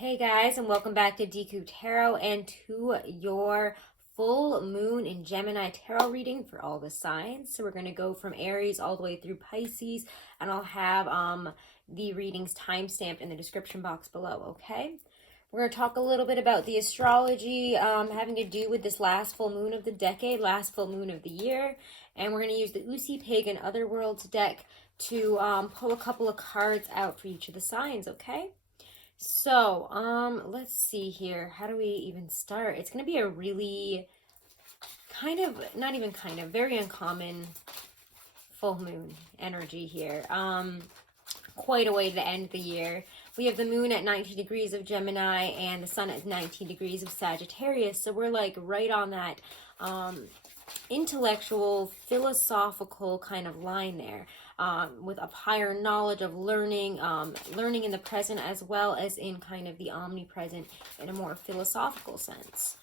Hey guys, and welcome back to DQ Tarot and to your full moon in Gemini tarot reading for all the signs. So we're going to go from Aries all the way through Pisces, and I'll have the readings timestamped in the description box below, okay? We're going to talk a little bit about the astrology having to do with this last full moon of the decade, last full moon of the year, and we're going to use the Usi Pagan Otherworlds deck to pull a couple of cards out for each of the signs, okay? So, let's see here. How do we even start? It's going to be a really very uncommon full moon energy here. Quite a way to the end of the year. We have the moon at 19 degrees of Gemini and the sun at 19 degrees of Sagittarius. So we're like right on that intellectual, philosophical kind of line there. With a higher knowledge of learning, learning in the present as well as in kind of the omnipresent in a more philosophical sense.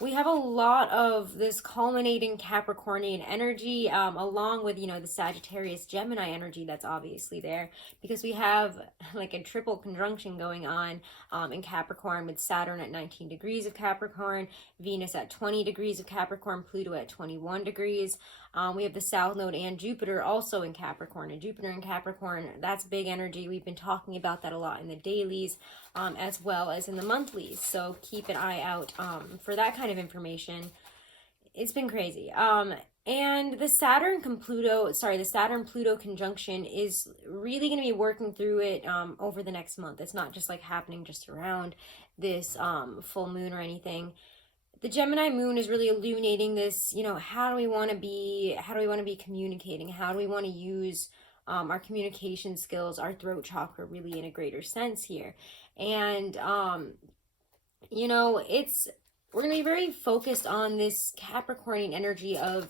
We have a lot of this culminating Capricornian energy, along with, the Sagittarius Gemini energy that's obviously there, because we have like a triple conjunction going on in Capricorn with Saturn at 19 degrees of Capricorn, Venus at 20 degrees of Capricorn, Pluto at 21 degrees. We have the South Node and Jupiter also in Capricorn. And Jupiter in Capricorn, that's big energy. We've been talking about that a lot in the dailies as well as in the monthlies. So keep an eye out for that kind of information. It's been crazy. And the Saturn-Pluto conjunction is really going to be working through it over the next month. It's not just like happening just around this full moon or anything. The Gemini moon is really illuminating this, how do we want to be communicating? How do we want to use our communication skills, our throat chakra really in a greater sense here? And, we're going to be very focused on this Capricornian energy of,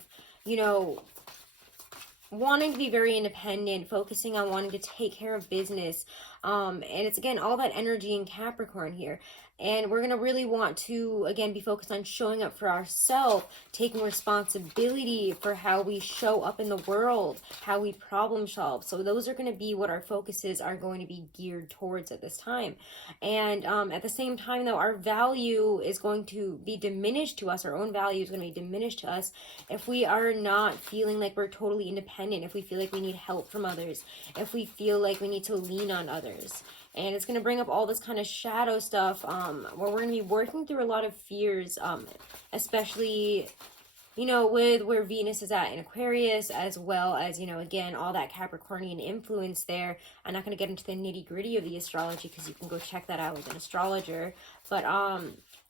wanting to be very independent, focusing on wanting to take care of business. And it's, again, all that energy in Capricorn here. And we're going to really want to, again, be focused on showing up for ourselves, taking responsibility for how we show up in the world, how we problem solve. So those are going to be what our focuses are going to be geared towards at this time. And at the same time, though, our value is going to be diminished to us. Our own value is going to be diminished to us if we are not feeling like we're totally independent, if we feel like we need help from others, if we feel like we need to lean on others. And it's going to bring up all this kind of shadow stuff where we're going to be working through a lot of fears, especially, with where Venus is at in Aquarius, as well as, again, all that Capricornian influence there. I'm not going to get into the nitty gritty of the astrology because you can go check that out with an astrologer. But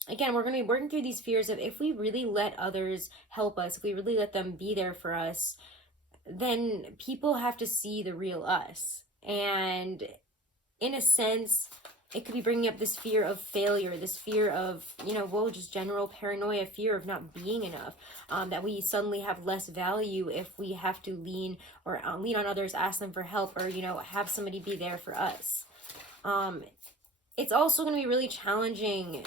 again, we're going to be working through these fears of if we really let others help us, if we really let them be there for us, then people have to see the real us. And in a sense, it could be bringing up this fear of failure, this fear of, just general paranoia, fear of not being enough, that we suddenly have less value if we have to lean on others, ask them for help, or, have somebody be there for us. It's also going to be really challenging,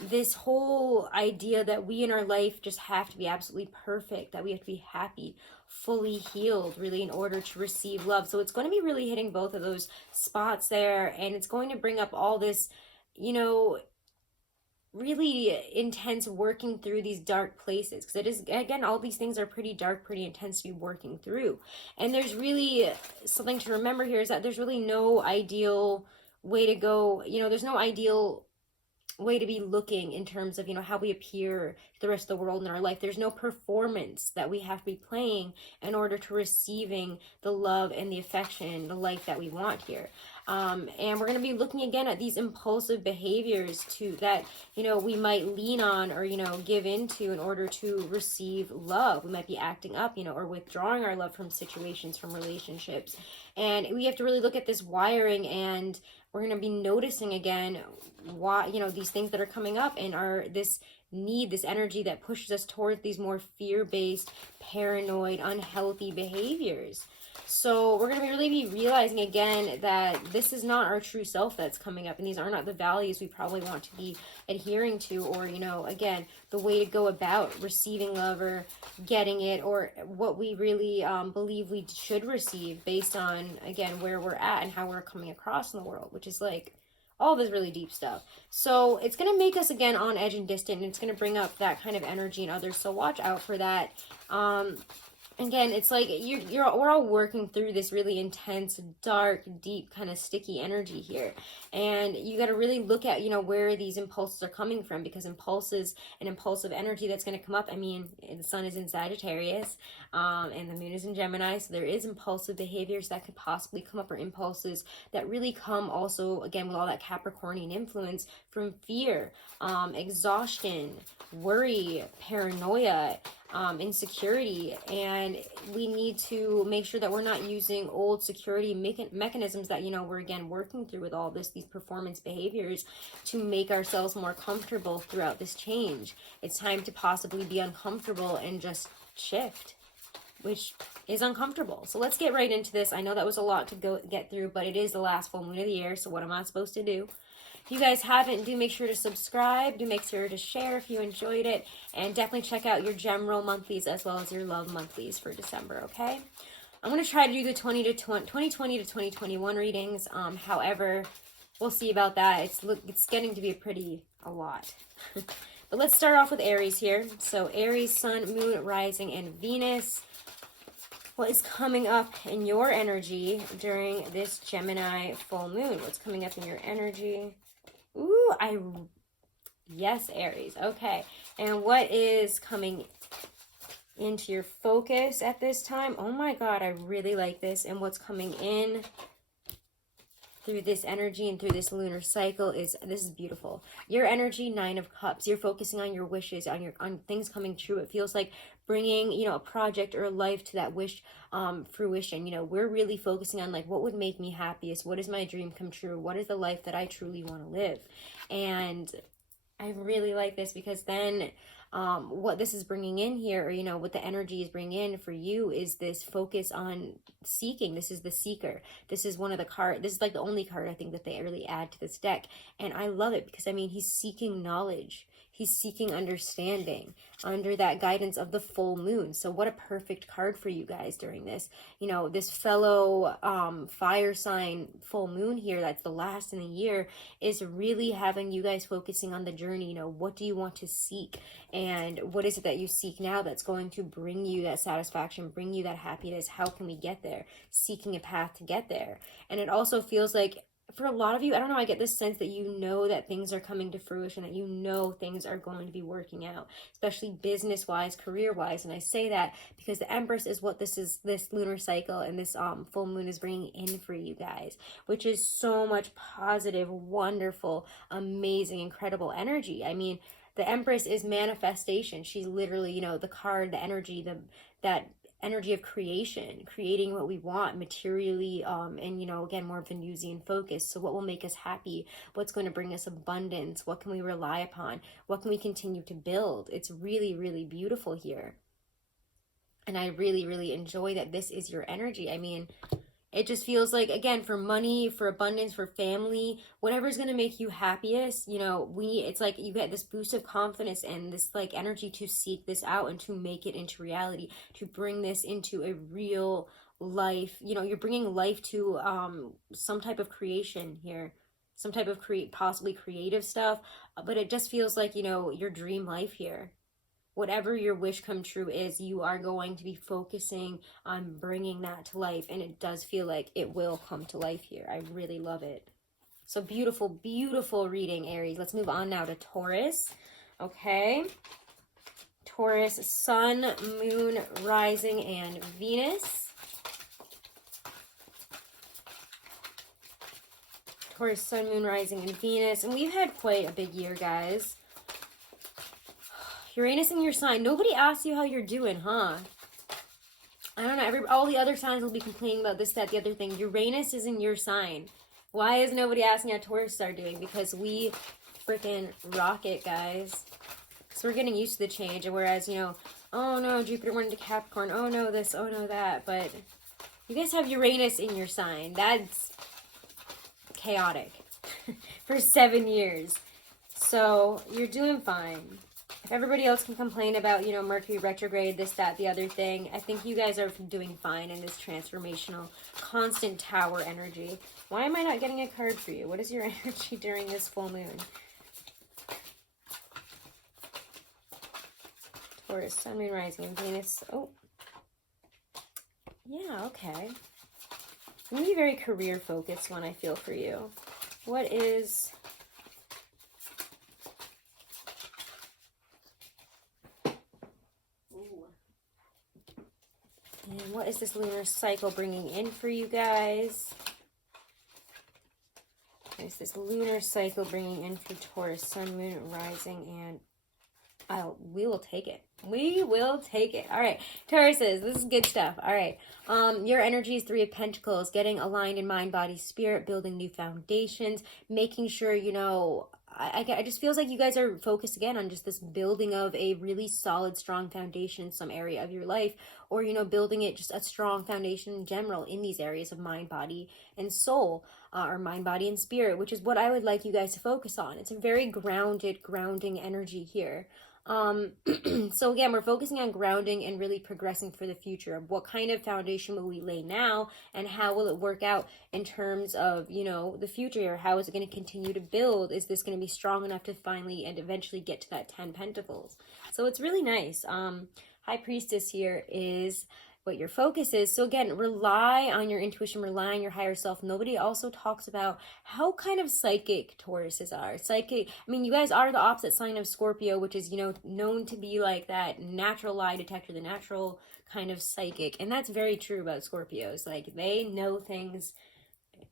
this whole idea that we in our life just have to be absolutely perfect, that we have to be happy, fully healed, really, in order to receive love. So it's going to be really hitting both of those spots there, and it's going to bring up all this, really intense working through these dark places, because it is, again, all these things are pretty dark, pretty intense to be working through. And there's really something to remember here is that there's really no ideal way to go, there's no ideal way to be looking in terms of, how we appear to the rest of the world in our life. There's no performance that we have to be playing in order to receiving the love and the affection, the life that we want here. And we're going to be looking again at these impulsive behaviors too that, we might lean on or, give into in order to receive love. We might be acting up, or withdrawing our love from situations, from relationships. And we have to really look at this wiring, and we're going to be noticing again why, these things that are coming up and this energy that pushes us towards these more fear-based, paranoid, unhealthy behaviors. So we're going to really be realizing again that this is not our true self that's coming up, and these are not the values we probably want to be adhering to, or, you know, again, the way to go about receiving love or getting it, or what we really believe we should receive based on, again, where we're at and how we're coming across in the world, which is like all this really deep stuff. So it's going to make us, again, on edge and distant, and it's going to bring up that kind of energy in others. So watch out for that. Again, it's like we're all working through this really intense, dark, deep, kind of sticky energy here. And you got to really look at, you know, where these impulses are coming from, because impulses and impulsive energy that's going to come up. I mean, the sun is in Sagittarius, and the moon is in Gemini. So there is impulsive behaviors that could possibly come up, or impulses that really come also, again, with all that Capricornian influence from fear, exhaustion, worry, paranoia, insecurity. And we need to make sure that we're not using old security mechanisms that, you know, we're again working through with all this, these performance behaviors, to make ourselves more comfortable throughout this change. It's time to possibly be uncomfortable and just shift, which is uncomfortable. So let's get right into this. I know that was a lot to get through, but it is the last full moon of the year, so what am I supposed to do? If you guys haven't, do make sure to subscribe. Do make sure to share if you enjoyed it. And definitely check out your general monthlies as well as your love monthlies for December, okay? I'm going to try to do the 2020 to 2021 readings. However, we'll see about that. It's getting to be a lot. But let's start off with Aries here. So Aries, Sun, Moon, Rising, and Venus. What is coming up in your energy during this Gemini full moon? What's coming up in your energy? Ooh, yes, Aries. Okay. And what is coming into your focus at this time? Oh my God, I really like this. And what's coming in through this energy and through this lunar cycle this is beautiful. Your energy, 9 of Cups. You're focusing on your wishes, on things coming true. It feels like bringing, you know, a project or a life to that wish fruition. You know, we're really focusing on like, what would make me happiest? What is my dream come true? What is the life that I truly want to live? And I really like this, because then what this is bringing in here, or, you know, what the energy is bringing in for you, is this focus on seeking. This is the Seeker. This is one of the cards. This is like the only card I think that they really add to this deck. And I love it, because I mean, he's seeking knowledge. He's seeking understanding under that guidance of the full moon. So what a perfect card for you guys during this, you know, this fellow fire sign full moon here, that's the last in the year, is really having you guys focusing on the journey. You know, what do you want to seek? And what is it that you seek now that's going to bring you that satisfaction, bring you that happiness? How can we get there? Seeking a path to get there. And it also feels like, for a lot of you, I don't know, I get this sense that you know that things are coming to fruition, that you know things are going to be working out, especially business-wise, career-wise. And I say that because the Empress is what this lunar cycle and this full moon is bringing in for you guys, which is so much positive, wonderful, amazing, incredible energy. I mean, the Empress is manifestation. She's literally, you know, the card, the energy, that energy of creating what we want materially, and, you know, again, more Venusian focus. So what will make us happy? What's going to bring us abundance? What can we rely upon? What can we continue to build? It's really, really beautiful here. And I really, really enjoy that this is your energy. I mean, it just feels like, again, for money, for abundance, for family, whatever's going to make you happiest, you know, it's like you get this boost of confidence and this like energy to seek this out and to make it into reality, to bring this into a real life. You know, you're bringing life to some type of creation here, some type of possibly creative stuff, but it just feels like, you know, your dream life here. Whatever your wish come true is, you are going to be focusing on bringing that to life. And it does feel like it will come to life here. I really love it. So beautiful, beautiful reading, Aries. Let's move on now to Taurus. Okay. Taurus, Sun, Moon, Rising, and Venus. Taurus, Sun, Moon, Rising, and Venus. And we've had quite a big year, guys. Uranus in your sign. Nobody asks you how you're doing, huh? I don't know. All the other signs will be complaining about this, that, the other thing. Uranus is in your sign. Why is nobody asking how Taurus are doing? Because we freaking rock it, guys. So we're getting used to the change. And whereas, you know, oh no, Jupiter went into Capricorn. Oh no, this, oh no, that. But You guys have Uranus in your sign. That's chaotic for 7 years. So you're doing fine. If everybody else can complain about, you know, Mercury retrograde, this, that, the other thing, I think you guys are doing fine in this transformational, constant tower energy. Why am I not getting a card for you? What is your energy during this full moon? Taurus, Sun, Moon, Rising, and Venus. Oh. Yeah, okay. I'm going to be very career-focused one, I feel, for you. What is... And what is this lunar cycle bringing in for you guys? What is this lunar cycle bringing in for Taurus, Sun, Moon, Rising, and we will take it. We will take it. All right, Tauruses, this is good stuff. All right, your energy is 3 of Pentacles, getting aligned in mind, body, spirit, building new foundations, making sure, you know, I just feels like you guys are focused again on just this building of a really solid, strong foundation in some area of your life, or, you know, building it just a strong foundation in general in these areas of mind, body, and soul, or mind, body, and spirit, which is what I would like you guys to focus on. It's a very grounding energy here. So again, we're focusing on grounding and really progressing for the future of what kind of foundation will we lay now, and how will it work out in terms of, you know, the future, or how is it going to continue to build? Is this going to be strong enough to finally and eventually get to that 10 Pentacles? So it's really nice. High Priestess here is what your focus is. So again, rely on your intuition, rely on your higher self. Nobody also talks about how kind of psychic Tauruses are. Psychic, I mean, you guys are the opposite sign of Scorpio, which is, you know, known to be like that natural lie detector, the natural kind of psychic. And that's very true about Scorpios. Like, they know things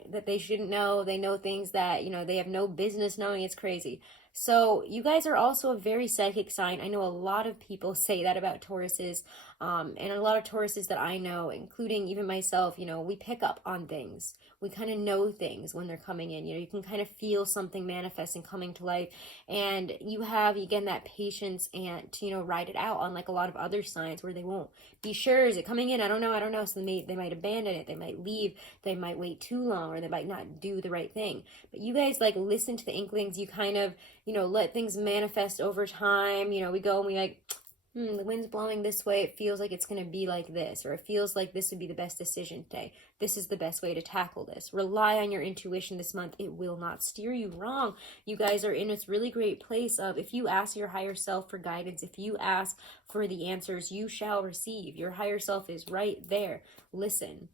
that they shouldn't know. They know things that, you know, they have no business knowing. It's crazy. So you guys are also a very psychic sign. I know a lot of people say that about Tauruses, and a lot of Tauruses that I know, including even myself, you know, we pick up on things. We kind of know things when they're coming in. You know, you can kind of feel something manifesting, coming to life, and you have, again, that patience and to, you know, ride it out, unlike a lot of other signs where they won't be sure. Is it coming in? I don't know. So they might abandon it. They might leave. They might wait too long, or they might not do the right thing. But you guys, like, listen to the inklings. You kind of, you know, let things manifest over time. You know, we go and we like, the wind's blowing this way. It feels like it's going to be like this, or it feels like this would be the best decision today. This is the best way to tackle this. Rely on your intuition this month. It will not steer you wrong. You guys are in this really great place of, if you ask your higher self for guidance, if you ask for the answers, you shall receive. Your higher self is right there. Listen.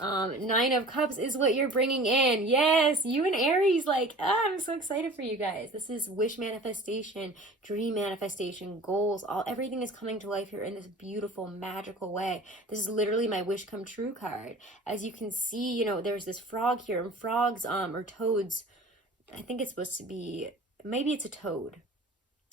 9 of Cups is what you're bringing in. Yes, you and Aries, like, I'm so excited for you guys. This is wish manifestation, dream manifestation, goals, everything is coming to life here in this beautiful, magical way. This is literally my wish come true card. As you can see, you know, there's this frog here, and frogs, or toads, I think it's supposed to be, maybe it's a toad.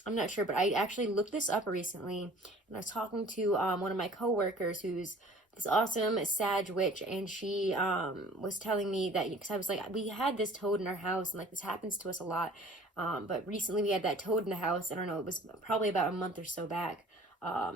I'm not sure, but I actually looked this up recently, and I was talking to one of my coworkers who's this awesome Sag witch, and she was telling me that, because I was like, we had this toad in our house, and like, this happens to us a lot, but recently we had that toad in the house. I don't know, it was probably about a month or so back,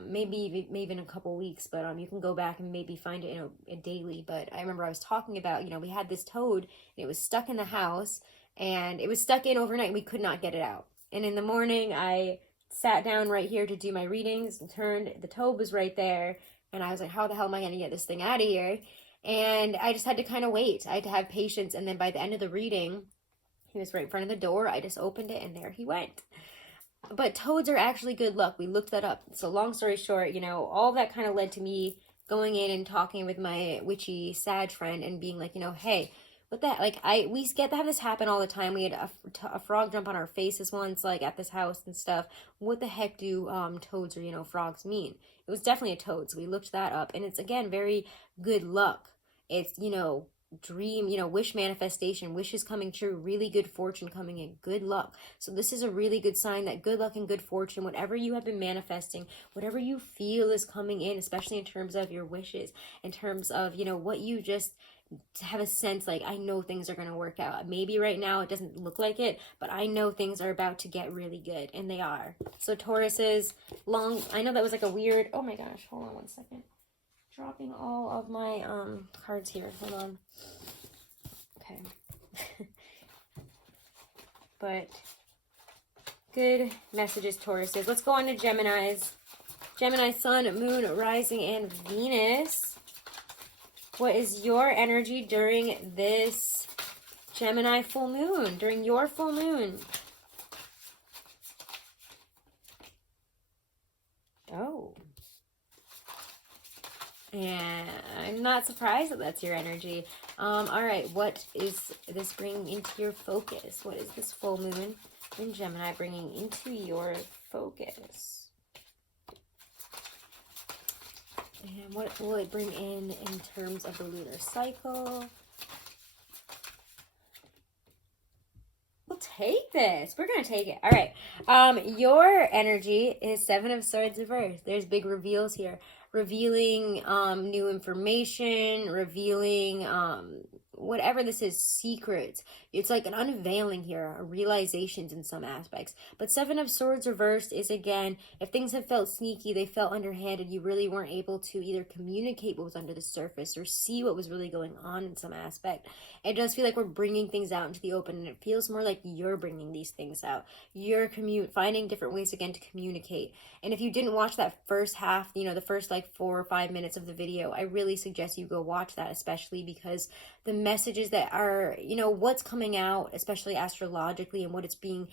maybe even a couple weeks, but you can go back and maybe find it, you know, daily. But I remember I was talking about, you know, we had this toad, and it was stuck in the house, and it was stuck in overnight, and we could not get it out. And in the morning, I sat down right here to do my readings, and the toad was right there. And I was like, how the hell am I going to get this thing out of here? And I just had to kind of wait. I had to have patience. And then by the end of the reading, he was right in front of the door. I just opened it, and there he went. But toads are actually good luck. We looked that up. So long story short, you know, all that kind of led to me going in and talking with my witchy Sag friend and being like, you know, hey, what the, like, we get to have this happen all the time. We had a frog jump on our faces once, like, at this house and stuff. What the heck do toads or, you know, frogs mean? It was definitely a toad, so we looked that up. And it's, again, very good luck. It's, you know, dream, you know, wish manifestation, wishes coming true, really good fortune coming in, good luck. So this is a really good sign that good luck and good fortune, whatever you have been manifesting, whatever you feel is coming in, especially in terms of your wishes, in terms of, you know, what you just to have a sense, like, I know things are going to work out. Maybe right now it doesn't look like it, but I know things are about to get really good, and they are. So Taurus is long, I know that was like a weird, oh my gosh, hold on one second. Dropping all of my cards here. Hold on. Okay. But good messages, Tauruses. Let's go on to Geminis. Gemini, Sun, Moon, Rising, and Venus. What is your energy during this Gemini full moon? During your full moon? Oh. And I'm not surprised that that's your energy. All right, what is this bringing into your focus? What is this full moon in Gemini bringing into your focus? And what will it bring in terms of the lunar cycle? We'll take this. We're going to take it. All right. Your energy is Seven of Swords reversed. There's big reveals here. Revealing new information, revealing whatever this is, secrets. It's like an unveiling here, realizations in some aspects. But Seven of Swords reversed is, again, if things have felt sneaky, they felt underhanded, you really weren't able to either communicate what was under the surface or see what was really going on in some aspect. It does feel like we're bringing things out into the open, and it feels more like you're bringing these things out. You're finding different ways, again, to communicate. And if you didn't watch that first half, you know, the first like 4 or 5 minutes of the video, I really suggest you go watch that, especially because the messages that are, you know, what's coming out, especially astrologically, and what's being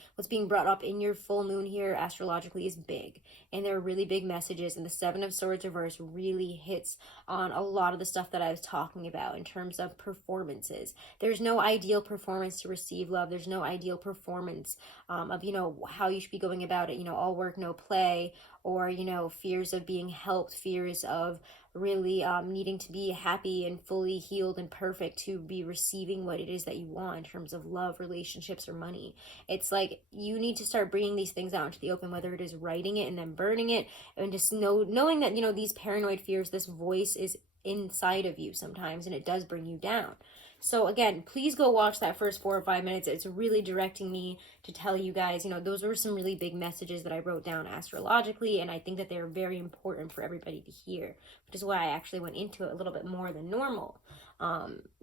brought up in your full moon here astrologically is big. And there are really big messages, and the Seven of Swords reverse really hits on a lot of the stuff that I was talking about in terms of performances. There's no ideal performance to receive love. There's no ideal performance of, you know, how you should be going about it, you know, all work, no play, or, you know, fears of being helped, fears of really needing to be happy and fully healed and perfect to be receiving what it is that you want in terms of love, relationships, or money. It's like you need to start bringing these things out into the open, whether it is writing it and then burning it, and just knowing that, you know, these paranoid fears, this voice is inside of you sometimes, and it does bring you down. So again, please go watch that first 4 or 5 minutes. It's really directing me to tell you guys, you know, those were some really big messages that I wrote down astrologically, and I think that they're very important for everybody to hear, which is why I actually went into it a little bit more than normal.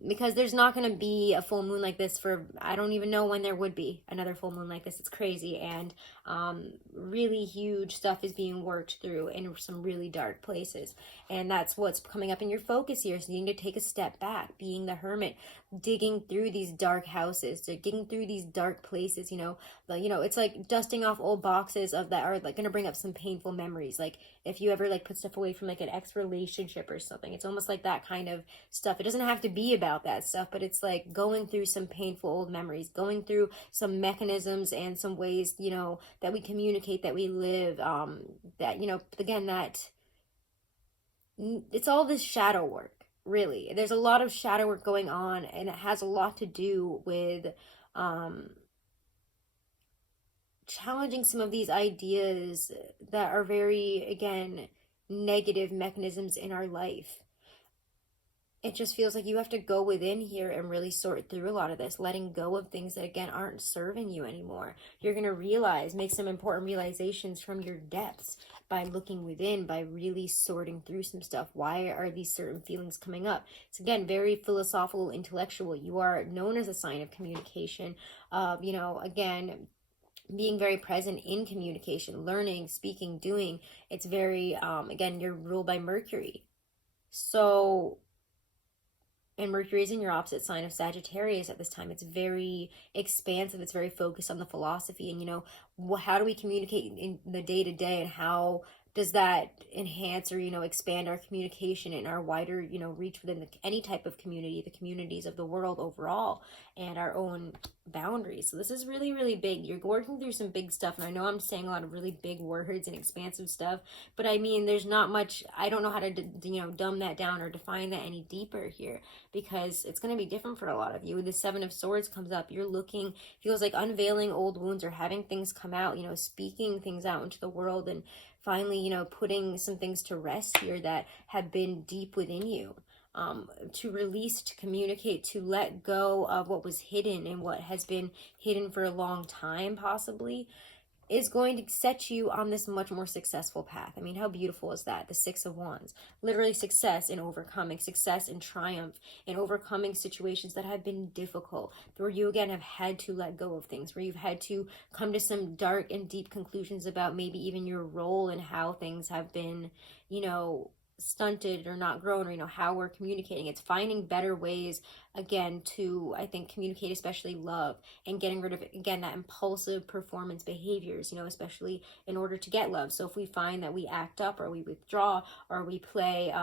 Because there's not going to be a full moon like this for, I don't even know when there would be another full moon like this. It's crazy. And really huge stuff is being worked through in some really dark places. And that's what's coming up in your focus here. So you need to take a step back, being the hermit, digging through these dark houses, digging through these dark places, you know, it's like dusting off old boxes of that are like going to bring up some painful memories. Like if you ever like put stuff away from like an ex-relationship or something, it's almost like that kind of stuff. It doesn't have to be about that stuff, but it's like going through some painful old memories, going through some mechanisms and some ways, you know, that we communicate, that we live, that, you know, again, that it's all this shadow work. Really, there's a lot of shadow work going on, and it has a lot to do with challenging some of these ideas that are very, again, negative mechanisms in our life. It just feels like you have to go within here and really sort through a lot of this, letting go of things that, again, aren't serving you anymore. You're going to make some important realizations from your depths by looking within, by really sorting through some stuff. Why are these certain feelings coming up? It's, again, very philosophical, intellectual. You are known as a sign of communication, you know, again, being very present in communication, learning, speaking, doing. It's very, again, you're ruled by Mercury. So, and Mercury is in your opposite sign of Sagittarius at this time. It's very expansive. It's very focused on the philosophy. And, you know, how do we communicate in the day-to-day, and how does that enhance or, you know, expand our communication and our wider, you know, reach within any type of community, the communities of the world overall, and our own boundaries. So this is really, really big. You're working through some big stuff, and I know I'm saying a lot of really big words and expansive stuff, but I mean, there's not much, I don't know how to, you know, dumb that down or define that any deeper here, because it's going to be different for a lot of you. When the Seven of Swords comes up, you're looking, feels like unveiling old wounds or having things come out, you know, speaking things out into the world, and finally, you know, putting some things to rest here that have been deep within you. To release, to communicate, to let go of what was hidden and what has been hidden for a long time, possibly. is going to set you on this much more successful path. I mean, how beautiful is that? The Six of Wands. Literally success in overcoming, success in triumph, in overcoming situations that have been difficult, where you again have had to let go of things, where you've had to come to some dark and deep conclusions about maybe even your role and how things have been, you know, stunted or not grown, or you know, how we're communicating. It's finding better ways again to, I think, communicate, especially love, and getting rid of, again, that impulsive performance behaviors, you know, especially in order to get love. So if we find that we act up, or we withdraw, or we play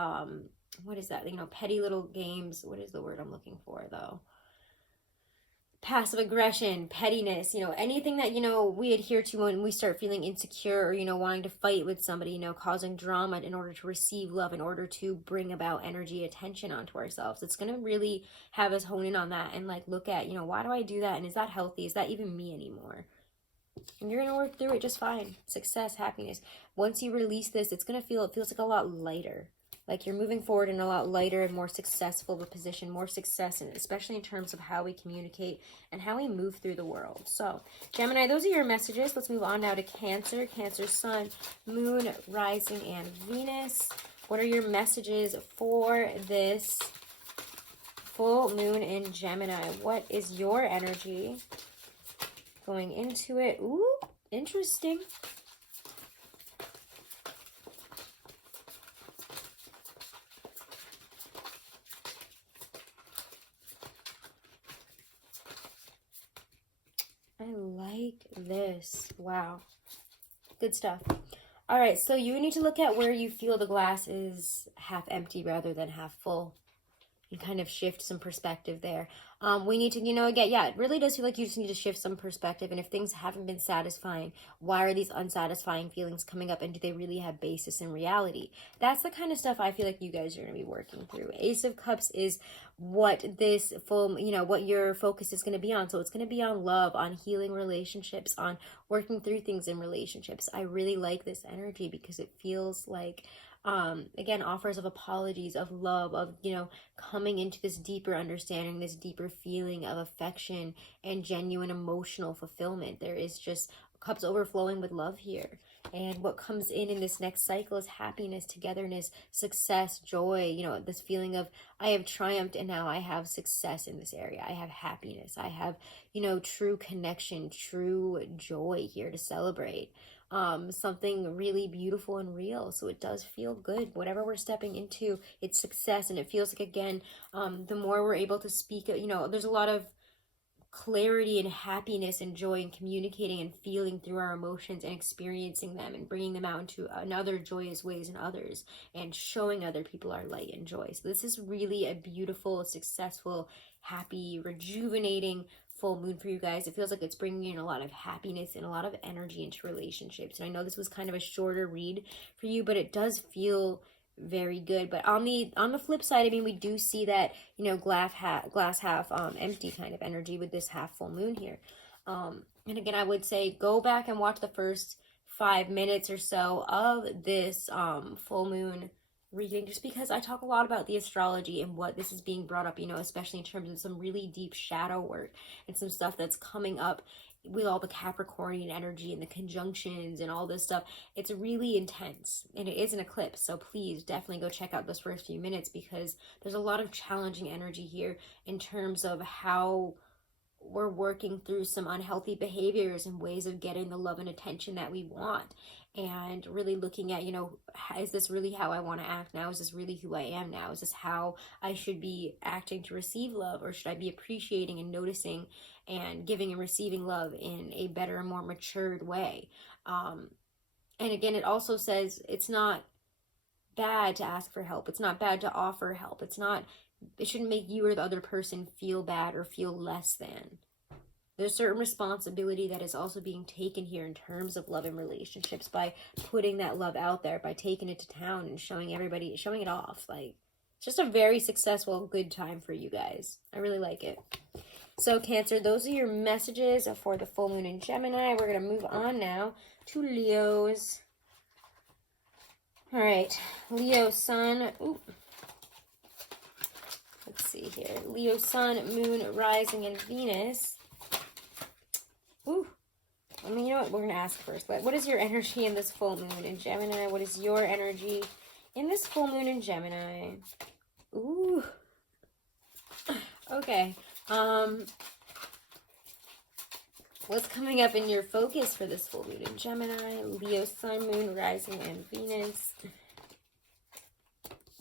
what is that, you know, petty little games, what is the word I'm looking for though, passive aggression, pettiness, you know, anything that, you know, we adhere to when we start feeling insecure, or, you know, wanting to fight with somebody, you know, causing drama in order to receive love, in order to bring about energy, attention onto ourselves. It's going to really have us hone in on that and like look at, you know, why do I do that? And is that healthy? Is that even me anymore? And you're going to work through it just fine. Success, happiness. Once you release this, it's going to feel, it feels like a lot lighter. Like you're moving forward in a lot lighter and more successful of a position, more success, and especially in terms of how we communicate and how we move through the world. So, Gemini, those are your messages. Let's move on now to Cancer. Cancer, Sun, Moon, Rising, and Venus. What are your messages for this full moon in Gemini? What is your energy going into it? Ooh, interesting. I like this. Wow. Good stuff. All right, so you need to look at where you feel the glass is half empty rather than half full. And kind of shift some perspective there. We need to, you know, again, yeah, it really does feel like you just need to shift some perspective. And if things haven't been satisfying, why are these unsatisfying feelings coming up? And do they really have basis in reality? That's the kind of stuff I feel like you guys are going to be working through. Ace of Cups is what this full, you know, what your focus is going to be on. So it's going to be on love, on healing relationships, on working through things in relationships. I really like this energy because it feels like, again, offers of apologies, of love, of, you know, coming into this deeper understanding, this deeper feeling of affection and genuine emotional fulfillment. There is just cups overflowing with love here. And what comes in this next cycle is happiness, togetherness, success, joy, you know, this feeling of I have triumphed and now I have success in this area. I have happiness. I have, you know, true connection, true joy here to celebrate. Something really beautiful and real. So it does feel good. Whatever we're stepping into, it's success. And it feels like, again, the more we're able to speak, you know, there's a lot of clarity and happiness and joy in communicating and feeling through our emotions and experiencing them and bringing them out into another joyous ways in others and showing other people our light and joy. So this is really a beautiful, successful, happy, rejuvenating full moon for you guys. It feels like it's bringing in a lot of happiness and a lot of energy into relationships. And I know this was kind of a shorter read for you, but it does feel very good. But on the flip side, I mean, we do see that, you know, glass half empty kind of energy with this half full moon here. And again, I would say go back and watch the first 5 minutes or so of this full moon reading, just because I talk a lot about the astrology and what this is being brought up, you know, especially in terms of some really deep shadow work and some stuff that's coming up with all the Capricornian energy and the conjunctions and all this stuff. It's really intense, and it is an eclipse, so please definitely go check out those first few minutes, because there's a lot of challenging energy here in terms of how we're working through some unhealthy behaviors and ways of getting the love and attention that we want, and really looking at, you know, is this really how I want to act now? Is this really who I am now? Is this how I should be acting to receive love? Or should I be appreciating and noticing and giving and receiving love in a better and more matured way? And again, it also says it's not bad to ask for help. It's not bad to offer help. It shouldn't make you or the other person feel bad or feel less than. There's certain responsibility that is also being taken here in terms of love and relationships by putting that love out there, by taking it to town and showing it off. Like, it's just a very successful, good time for you guys. I really like it. So, Cancer, those are your messages for the full moon in Gemini. We're going to move on now to Leos. All right, Leo Sun. Ooh. Let's see here. Leo Sun, Moon, Rising, and Venus. Ooh, I mean, you know what? We're going to ask first. But what is your energy in this full moon in Gemini? What is your energy in this full moon in Gemini? Ooh. Okay. What's coming up in your focus for this full moon in Gemini? Leo, Sun, Moon, Rising, and Venus.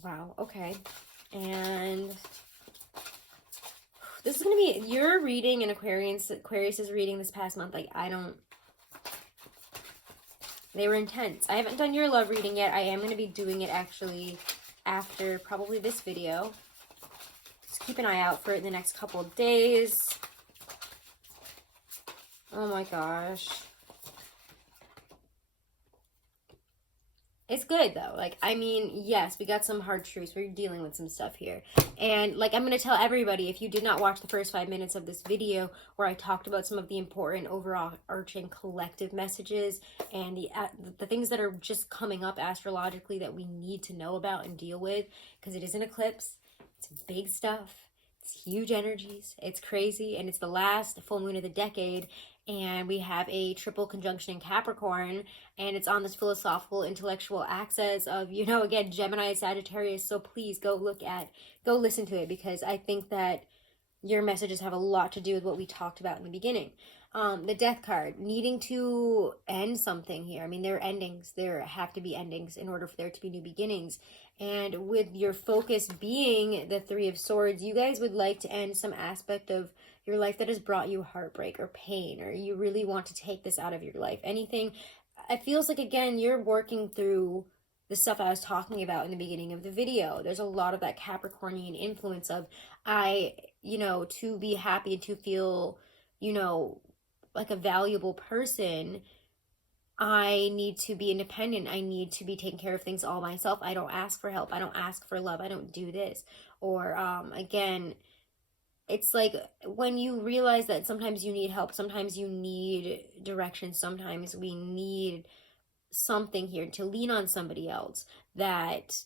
Wow. Okay. And this is going to be your reading and Aquarius's reading this past month. Like, they were intense. I haven't done your love reading yet. I am going to be doing it actually after probably this video. Just keep an eye out for it in the next couple of days. Oh my gosh. It's good though. Like, I mean, yes, we got some hard truths. We're dealing with some stuff here. And like, I'm going to tell everybody, if you did not watch the first 5 minutes of this video where I talked about some of the important overarching collective messages and the things that are just coming up astrologically that we need to know about and deal with, because it is an eclipse. It's big stuff. It's huge energies. It's crazy. And it's the last full moon of the decade. And we have a triple conjunction in Capricorn, and it's on this philosophical, intellectual axis of, you know, again, Gemini, Sagittarius. So please go listen to it, because I think that your messages have a lot to do with what we talked about in the beginning. The Death card, needing to end something here. I mean, there are endings. There have to be endings in order for there to be new beginnings. And with your focus being the Three of Swords, you guys would like to end some aspect of your life that has brought you heartbreak or pain, or you really want to take this out of your life. Anything, it feels like, again, you're working through the stuff I was talking about in the beginning of the video. There's a lot of that Capricornian influence of, to be happy and to feel, like a valuable person, I need to be independent. I need to be taking care of things all myself. I don't ask for help. I don't ask for love. I don't do this. Or, again, it's like when you realize that sometimes you need help, sometimes you need direction, sometimes we need something here to lean on somebody else that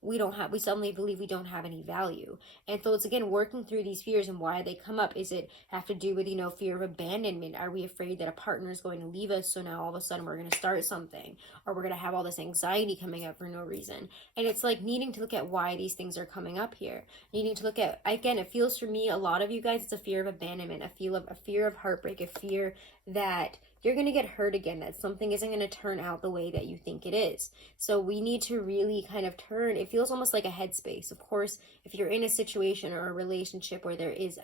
we suddenly believe we don't have any value. And so it's, again, working through these fears and why they come up. Is it have to do with, fear of abandonment? Are we afraid that a partner is going to leave us, so now all of a sudden we're going to start something, or we're going to have all this anxiety coming up for no reason? And it's like needing to look at why these things are coming up here. Needing to look at, again, it feels for me, a lot of you guys, it's a fear of abandonment, a fear of heartbreak, a fear that you're going to get hurt again, that something isn't going to turn out the way that you think it is. So we need to really kind of turn, it feels almost like a headspace. Of course, if you're in a situation or a relationship where there is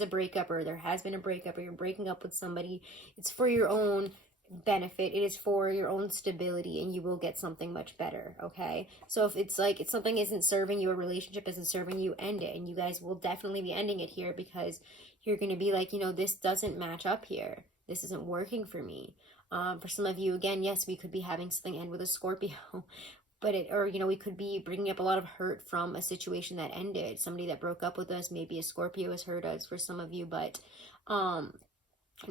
a breakup, or there has been a breakup, or you're breaking up with somebody, it's for your own benefit. It is for your own stability, and you will get something much better, okay? So if it's like, if something isn't serving you, a relationship isn't serving you, end it. And you guys will definitely be ending it here, because you're going to be like, this doesn't match up here. This isn't working for me. For some of you, again, yes, we could be having something end with a Scorpio, but we could be bringing up a lot of hurt from a situation that ended. Somebody that broke up with us, maybe a Scorpio has hurt us for some of you, but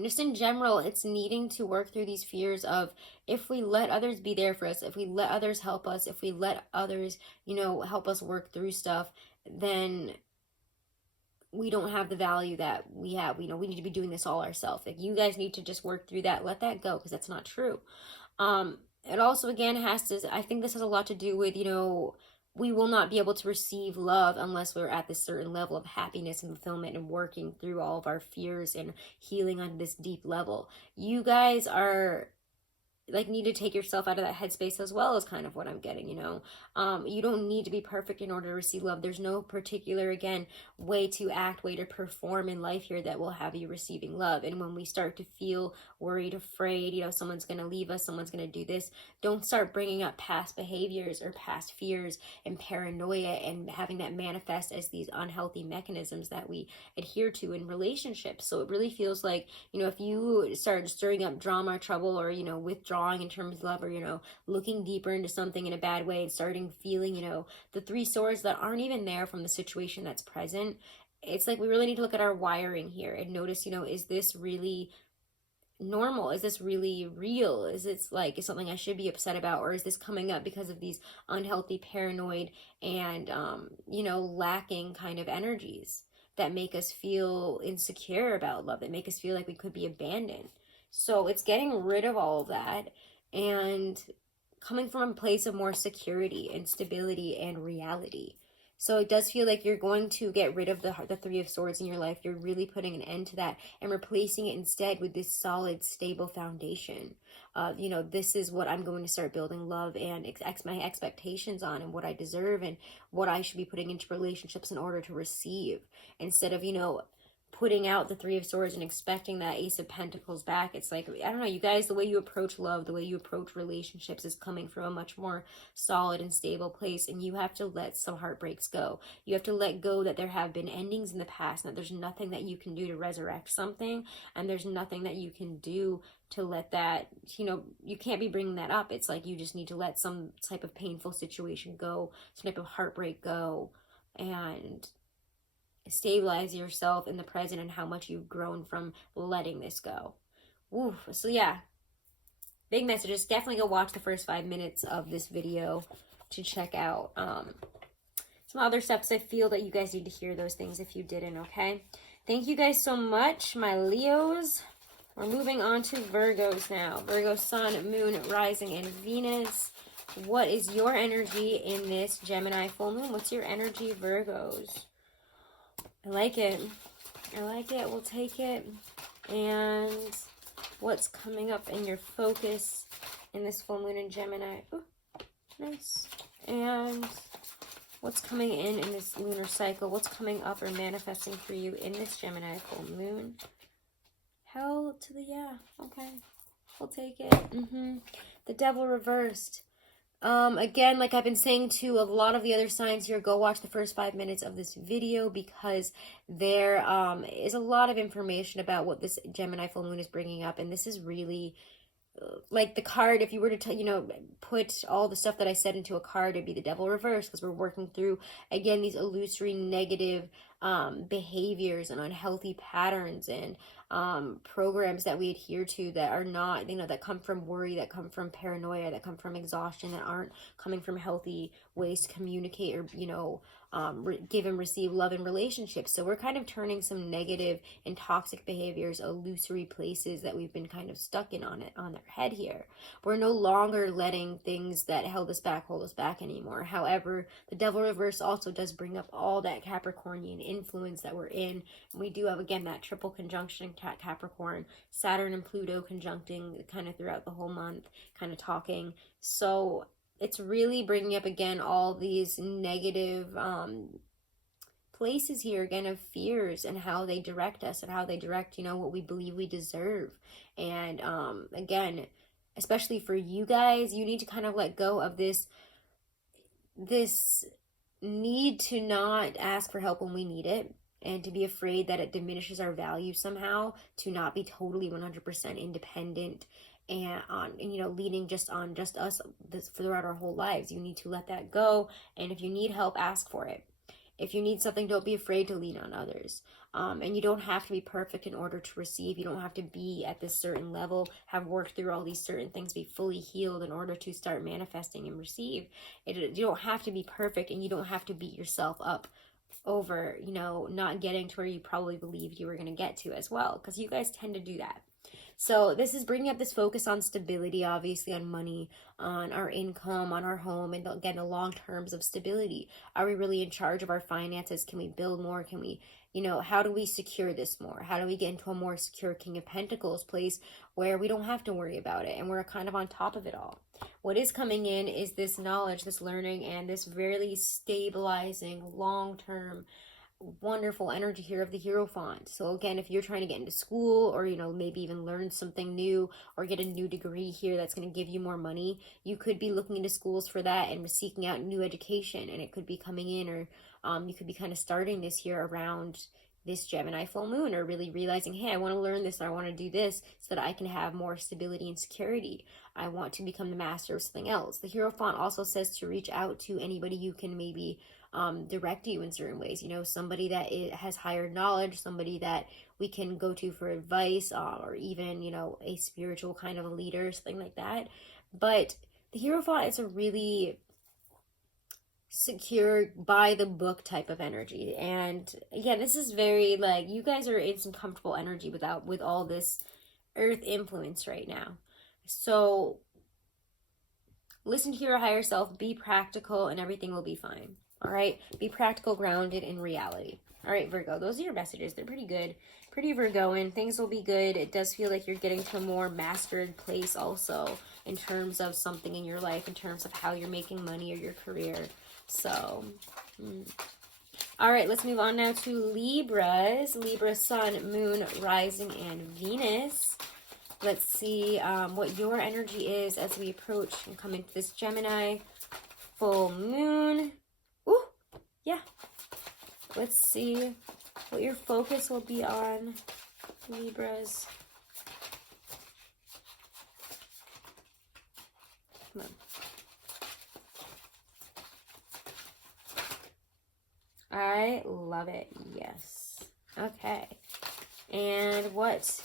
just in general, it's needing to work through these fears of, if we let others be there for us, if we let others help us, if we let others, help us work through stuff, then we don't have the value that we have. We need to be doing this all ourselves. Like, you guys need to just work through that. Let that go, because that's not true. It also, again, I think this has a lot to do with, we will not be able to receive love unless we're at this certain level of happiness and fulfillment and working through all of our fears and healing on this deep level. You guys are need to take yourself out of that headspace as well, is kind of what I'm getting. You don't need to be perfect in order to receive love. There's no particular, again, way to act, way to perform in life here that will have you receiving love. And when we start to feel worried, afraid, someone's going to leave us, someone's going to do this, don't start bringing up past behaviors or past fears and paranoia and having that manifest as these unhealthy mechanisms that we adhere to in relationships. So it really feels like, if you start stirring up drama or trouble, or, withdrawing in terms of love, or, looking deeper into something in a bad way and starting feeling, the three swords that aren't even there from the situation that's present, it's like we really need to look at our wiring here and notice, is this really normal? Is this really real? Is something I should be upset about? Or is this coming up because of these unhealthy, paranoid, and, lacking kind of energies that make us feel insecure about love, that make us feel like we could be abandoned? So it's getting rid of all of that and coming from a place of more security and stability and reality. So it does feel like you're going to get rid of the Three of Swords in your life. You're really putting an end to that and replacing it instead with this solid, stable foundation. This is what I'm going to start building love and my expectations on, and what I deserve, and what I should be putting into relationships in order to receive. Instead of, putting out the Three of Swords and expecting that Ace of Pentacles back. It's like, I don't know, you guys, the way you approach love, the way you approach relationships is coming from a much more solid and stable place, and you have to let some heartbreaks go. You have to let go that there have been endings in the past, and that there's nothing that you can do to resurrect something, and there's nothing that you can do to let that, you can't be bringing that up. It's like you just need to let some type of painful situation go, some type of heartbreak go, and stabilize yourself in the present and how much you've grown from letting this go. Woo. So yeah, big messages. Definitely go watch the first 5 minutes of this video to check out some other stuff, because I feel that you guys need to hear those things if you didn't. Okay, thank you guys so much, my Leos. We're moving on to Virgos now. Virgo sun, moon, rising, and Venus. What is your energy in this Gemini full moon? What's your energy, Virgos? I like it. I like it. We'll take it. And what's coming up in your focus in this full moon in Gemini? Ooh, nice. And what's coming in this lunar cycle? What's coming up or manifesting for you in this Gemini full moon? Hell to the yeah. Okay. We'll take it. The Devil reversed. Again, like I've been saying to a lot of the other signs here, go watch the first 5 minutes of this video, because there is a lot of information about what this Gemini full moon is bringing up, and this is really like the card. If you were to put all the stuff that I said into a card, it'd be the Devil reversed, because we're working through, again, these illusory negative behaviors and unhealthy patterns and programs that we adhere to that are not, that come from worry, that come from paranoia, that come from exhaustion, that aren't coming from healthy ways to communicate or, give and receive love in relationships. So we're kind of turning some negative and toxic behaviors, illusory places that we've been kind of stuck in on their head here. We're no longer letting things that held us back hold us back anymore. However, the Devil reverse also does bring up all that Capricornian influence that we're in. And we do have, again, that triple conjunction Capricorn, Saturn and Pluto conjuncting kind of throughout the whole month, kind of talking. So it's really bringing up, again, all these negative places here, again, of fears and how they direct us and how they direct, what we believe we deserve. And again, especially for you guys, you need to kind of let go of this need to not ask for help when we need it, and to be afraid that it diminishes our value somehow, to not be totally 100% independent and leaning just on us throughout our whole lives. You need to let that go, and if you need help, ask for it. If you need something, don't be afraid to lean on others. And you don't have to be perfect in order to receive. You don't have to be at this certain level, have worked through all these certain things, be fully healed in order to start manifesting and receive. You don't have to be perfect, and you don't have to beat yourself up over, not getting to where you probably believed you were going to get to as well, because you guys tend to do that. So this is bringing up this focus on stability, obviously, on money, on our income, on our home, and again, the long terms of stability. Are we really in charge of our finances? Can we build more? Can we, how do we secure this more? How do we get into a more secure King of Pentacles place where we don't have to worry about it and we're kind of on top of it all? What is coming in is this knowledge, this learning, and this very stabilizing, long-term, wonderful energy here of the Hierophant. So again, if you're trying to get into school, or maybe even learn something new, or get a new degree here that's going to give you more money, you could be looking into schools for that and seeking out new education, and it could be coming in, or you could be kind of starting this year around this Gemini full moon, or really realizing, hey, I want to learn this, or I want to do this so that I can have more stability and security. I want to become the master of something else. The Hierophant also says to reach out to anybody you can maybe direct you in certain ways, somebody that has higher knowledge, somebody that we can go to for advice, or even, a spiritual kind of a leader, something like that. But the Hierophant is a really secure, by the book type of energy. And again, this is very, like, you guys are in some comfortable energy with all this earth influence right now. So listen to your higher self, be practical, and everything will be fine. All right? Be practical, grounded in reality. All right, Virgo, those are your messages. They're pretty good. Pretty Virgoan. Things will be good. It does feel like you're getting to a more mastered place also in terms of something in your life, in terms of how you're making money or your career. So, all right, let's move on now to Libras. Libra, Sun, Moon, Rising, and Venus. Let's see what your energy is as we approach and come into this Gemini full moon. Ooh, yeah. Let's see what your focus will be on, Libras. Come on. I love it. Yes. Okay. And what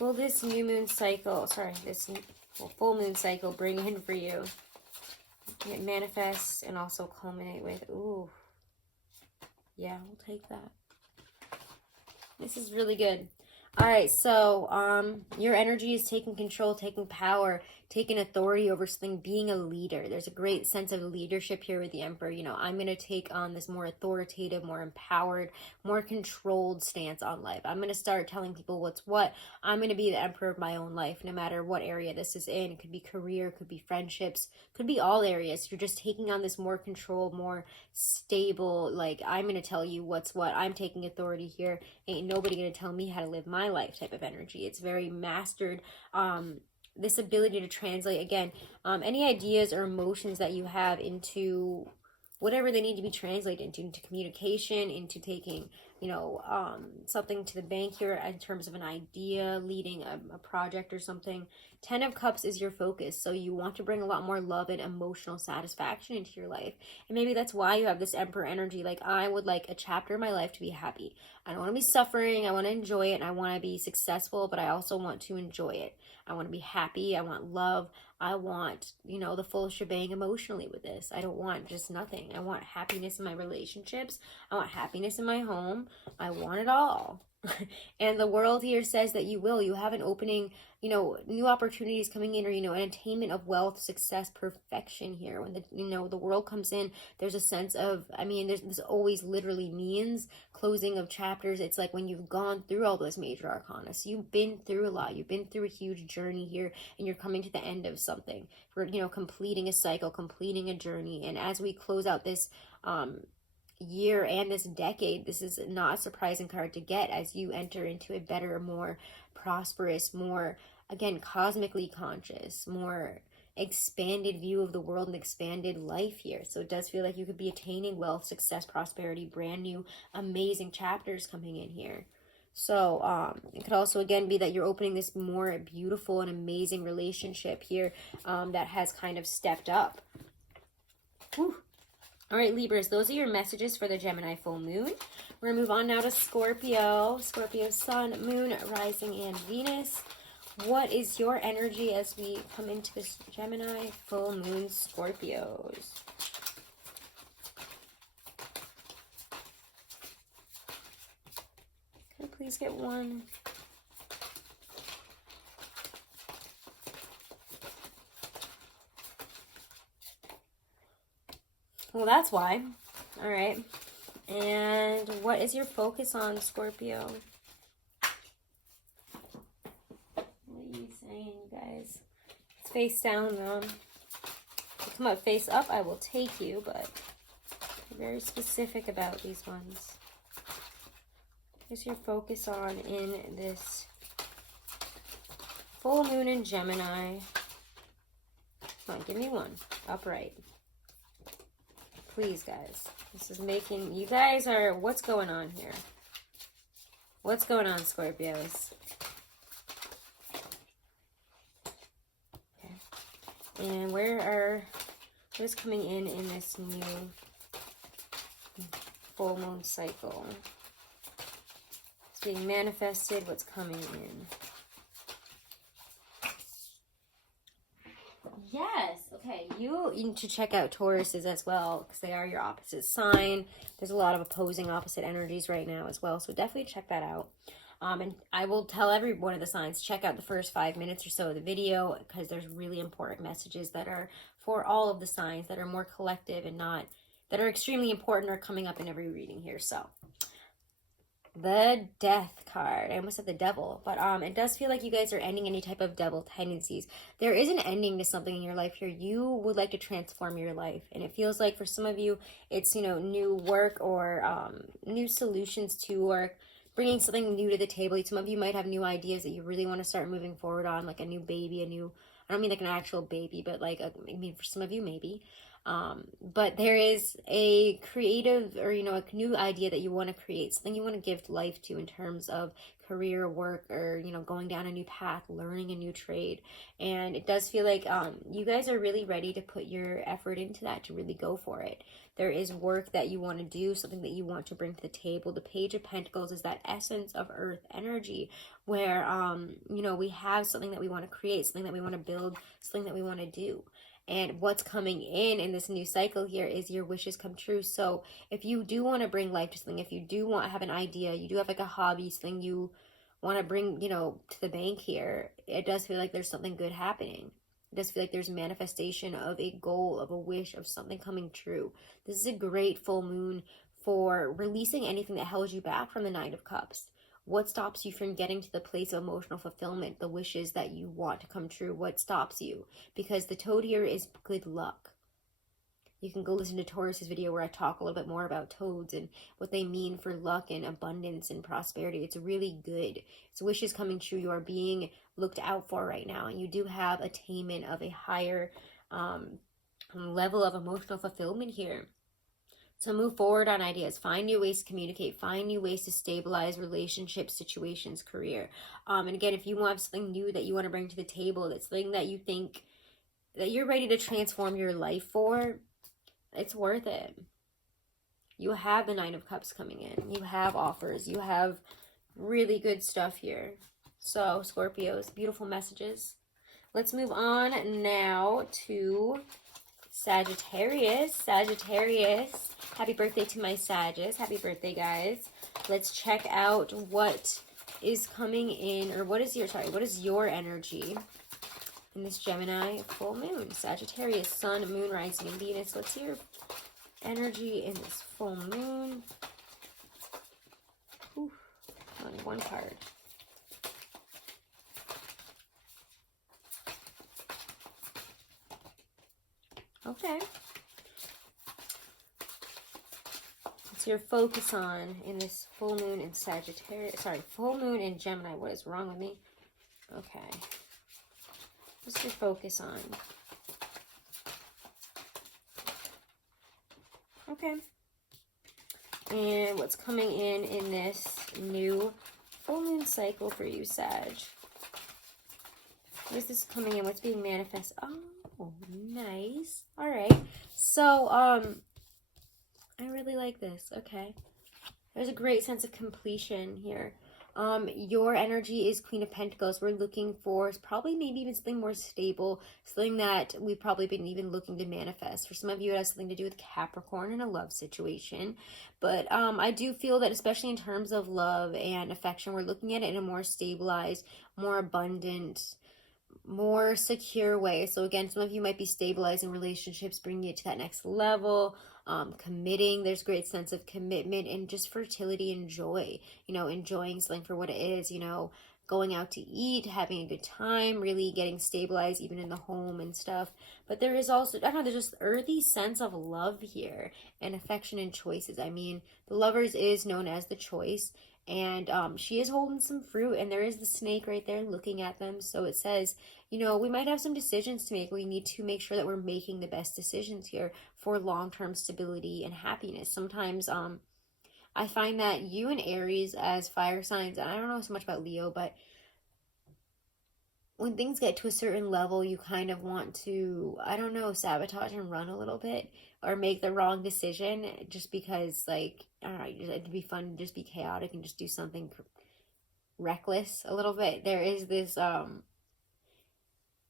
will this new moon cycle, this full moon cycle bring in for you? It manifests and also culminate with, ooh. Yeah, we'll take that. This is really good. All right, so your energy is taking control, taking power, taking authority over something, being a leader. There's a great sense of leadership here with the Emperor. You know, I'm going to take on this more authoritative, more empowered, more controlled stance on life. I'm going to start telling people what's what. I'm going to be the Emperor of my own life, no matter what area this is in. It could be career, could be friendships, could be all areas. You're just taking on this more control, more stable, like, I'm going to tell you what's what. I'm taking authority here. Ain't nobody going to tell me how to live my life type of energy. It's very mastered. This ability to translate, again, any ideas or emotions that you have into whatever they need to be translated into communication, into taking, you know, something to the bank here in terms of an idea, leading a project or something. 10 of Cups is your focus, so you want to bring a lot more love and emotional satisfaction into your life. And maybe that's why you have this Emperor energy. Like, I would like a chapter in my life to be happy. I don't want to be suffering. I want to enjoy it, and I want to be successful, but I also want to enjoy it. I want to be happy. I want love. I want, you know, the full shebang emotionally with this. I don't want just nothing. I want happiness in my relationships. I want happiness in my home. I want it all. And the world here says that you will. You have an opening, you know, new opportunities coming in, or, you know, an attainment of wealth, success, perfection here. When the, you know, the world comes in, there's a sense of, I mean, this always literally means closing of chapters. It's like when you've gone through all those major arcana. So you've been through a lot. You've been through a huge journey here, and you're coming to the end of something. We're, you know, completing a cycle, completing a journey. And as we close out this year and this decade, this is not a surprising card to get as you enter into a better, more prosperous, more, again, cosmically conscious, more expanded view of the world and expanded life here. So it does feel like you could be attaining wealth, success, prosperity, brand new, amazing chapters coming in here. So it could also, again, be that you're opening this more beautiful and amazing relationship here that has kind of stepped up. Whew. All right, Libras, those are your messages for the Gemini full moon. We're going to move on now to Scorpio. Scorpio, Sun, Moon, Rising, and Venus. What is your energy as we come into this Gemini full moon, Scorpios? Can I please get one? Well, that's why. All right. And what is your focus on, Scorpio? What are you saying, you guys? It's face down, though. If you come up face up, I will take you, but I'm very specific about these ones. What's your focus on in this full moon in Gemini? Come on, give me one. Upright. Please, guys. This is making... You guys are... What's going on here? What's going on, Scorpios? Okay. And what's coming in this new full moon cycle? It's being manifested. What's coming in? Yes, okay, you need to check out Tauruses as well, because they are your opposite sign. There's a lot of opposing opposite energies right now as well, so definitely check that out. And I will tell every one of the signs, check out the first 5 minutes or so of the video, because there's really important messages that are for all of the signs, that are more collective and not, that are extremely important, are coming up in every reading here. So the Death card, I almost said the Devil, but it does feel like you guys are ending any type of devil tendencies. There is an ending to something in your life here. You would like to transform your life, and it feels like for some of you it's, you know, new work or new solutions to work, bringing something new to the table. Some of you might have new ideas that you really want to start moving forward on, like a new baby, a new, I don't mean like an actual baby, but like I mean for some of you maybe. But there is a creative, or, you know, a new idea that you want to create, something you want to give life to in terms of career, work, or, you know, going down a new path, learning a new trade. And it does feel like you guys are really ready to put your effort into that, to really go for it. There is work that you want to do, something that you want to bring to the table. The Page of Pentacles is that essence of earth energy, where you know, we have something that we want to create, something that we want to build, something that we want to do. And what's coming in this new cycle here is your wishes come true. So if you do want to bring life to something, if you do want to have an idea, you do have like a hobby, something you want to bring, you know, to the bank here, it does feel like there's something good happening. It does feel like there's manifestation of a goal, of a wish, of something coming true. This is a great full moon for releasing anything that held you back from the Nine of Cups. What stops you from getting to the place of emotional fulfillment, the wishes that you want to come true? What stops you? Because the toad here is good luck. You can go listen to Taurus's video where I talk a little bit more about toads and what they mean for luck and abundance and prosperity. It's really good. It's wishes coming true. You are being looked out for right now, and you do have attainment of a higher level of emotional fulfillment here. So move forward on ideas, find new ways to communicate, find new ways to stabilize relationships, situations, career. And again, if you want something new that you want to bring to the table, that's something that you think that you're ready to transform your life for, it's worth it. You have the Nine of Cups coming in. You have offers. You have really good stuff here. So, Scorpios, beautiful messages. Let's move on now to Sagittarius. Sagittarius. Happy birthday to my Sagittarius. Happy birthday, guys. Let's check out what is coming in, or what is your energy in this Gemini full moon? Sagittarius, Sun, Moon, Rising, and Venus. What's your energy in this full moon? Ooh, only one card. Okay. What's your focus on in this full moon in Sagittarius? Sorry, full moon in Gemini. What is wrong with me? Okay. What's your focus on? Okay. And what's coming in this new full moon cycle for you, Sag? Where's this coming in? What's being manifest? Oh, nice. All right. So, I really like this. Okay. There's a great sense of completion here. Your energy is Queen of Pentacles. We're looking for probably maybe even something more stable, something that we've probably been even looking to manifest. For some of you, it has something to do with Capricorn in a love situation. But I do feel that especially in terms of love and affection, we're looking at it in a more stabilized, more abundant, more secure way. So again, some of you might be stabilizing relationships, bringing it to that next level, committing. There's great sense of commitment and just fertility and joy, you know, enjoying something for what it is, you know, going out to eat, having a good time, really getting stabilized even in the home and stuff. But there is also, I don't know, there's just earthy sense of love here and affection and choices. I mean, the Lovers is known as the choice, and she is holding some fruit, and there is the snake right there looking at them. So it says, you know, we might have some decisions to make. We need to make sure that we're making the best decisions here for long-term stability and happiness. Sometimes I find that you and Aries as fire signs, and I don't know so much about Leo, but when things get to a certain level, you kind of want to, I don't know, sabotage and run a little bit, or make the wrong decision just because, like, I don't know, it'd be fun to just be chaotic and just do something reckless a little bit. There is this, I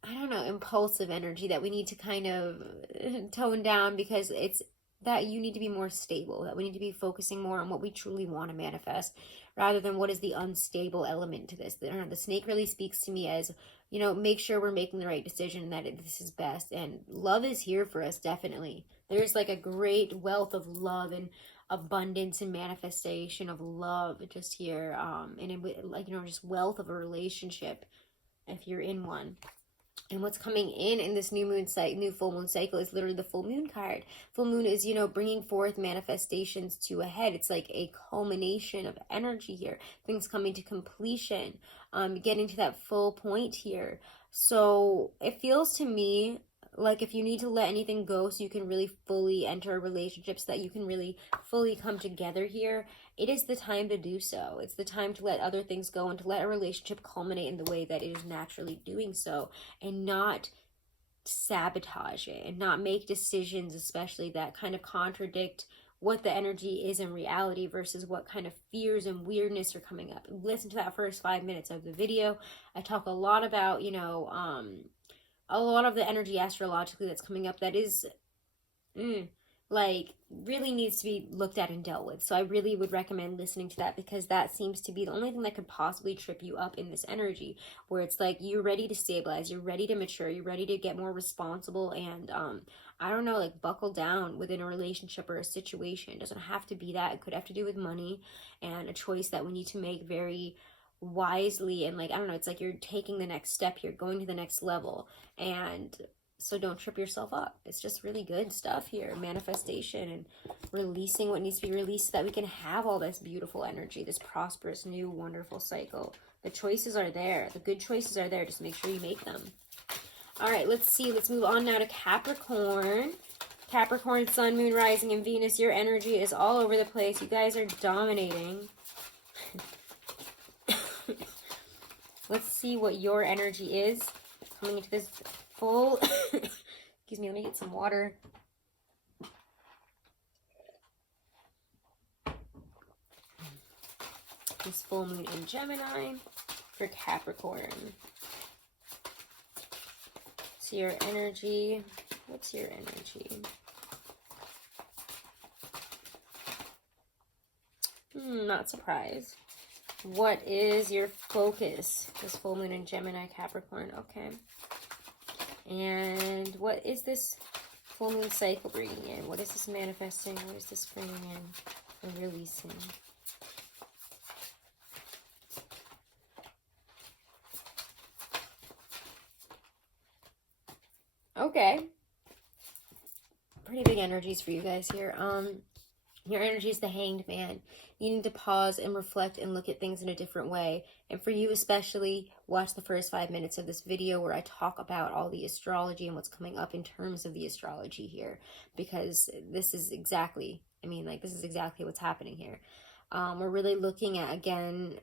don't know, impulsive energy that we need to kind of tone down, because it's that you need to be more stable, that we need to be focusing more on what we truly want to manifest rather than what is the unstable element to this. The snake really speaks to me as, you know, make sure we're making the right decision and that this is best. And love is here for us, definitely. There's like a great wealth of love and abundance and manifestation of love just here. Like, you know, just wealth of a relationship if you're in one. And what's coming in this new full moon cycle is literally the full moon card. Full moon is, you know, bringing forth manifestations to a head. It's like a culmination of energy here. Things coming to completion, getting to that full point here. So it feels to me like if you need to let anything go so you can really fully enter a relationship, so that you can really fully come together here, it is the time to do so. It's the time to let other things go and to let a relationship culminate in the way that it is naturally doing so, and not sabotage it and not make decisions, especially that kind of contradict what the energy is in reality versus what kind of fears and weirdness are coming up. Listen to that first 5 minutes of the video. I talk a lot about, you know, a lot of the energy astrologically that's coming up that is like really needs to be looked at and dealt with. So I really would recommend listening to that, because that seems to be the only thing that could possibly trip you up in this energy, where it's like you're ready to stabilize, you're ready to mature, you're ready to get more responsible and I don't know, like buckle down within a relationship or a situation. It doesn't have to be that. It could have to do with money and a choice that we need to make very wisely, and like, I don't know, it's like you're taking the next step here, going to the next level, and so don't trip yourself up. It's just really good stuff here. Manifestation and releasing what needs to be released so that we can have all this beautiful energy, this prosperous, new, wonderful cycle. The choices are there. The good choices are there. Just make sure you make them. All right, let's see. Let's move on now to Capricorn. Capricorn, Sun, Moon, Rising, and Venus. Your energy is all over the place. You guys are dominating. Let's see what your energy is coming into this full, excuse me, let me get some water. This full moon in Gemini for Capricorn. So your energy, what's your energy? Not surprised. What is your focus? This full moon in Gemini, Capricorn. Okay. And what is this full moon cycle bringing in? What is this manifesting? What is this bringing in or releasing? Okay. Pretty big energies for you guys here. Your energy is the Hanged Man. You need to pause and reflect and look at things in a different way. And for you especially, watch the first 5 minutes of this video where I talk about all the astrology and what's coming up in terms of the astrology here. Because this is exactly, this is exactly what's happening here. We're really looking at, again,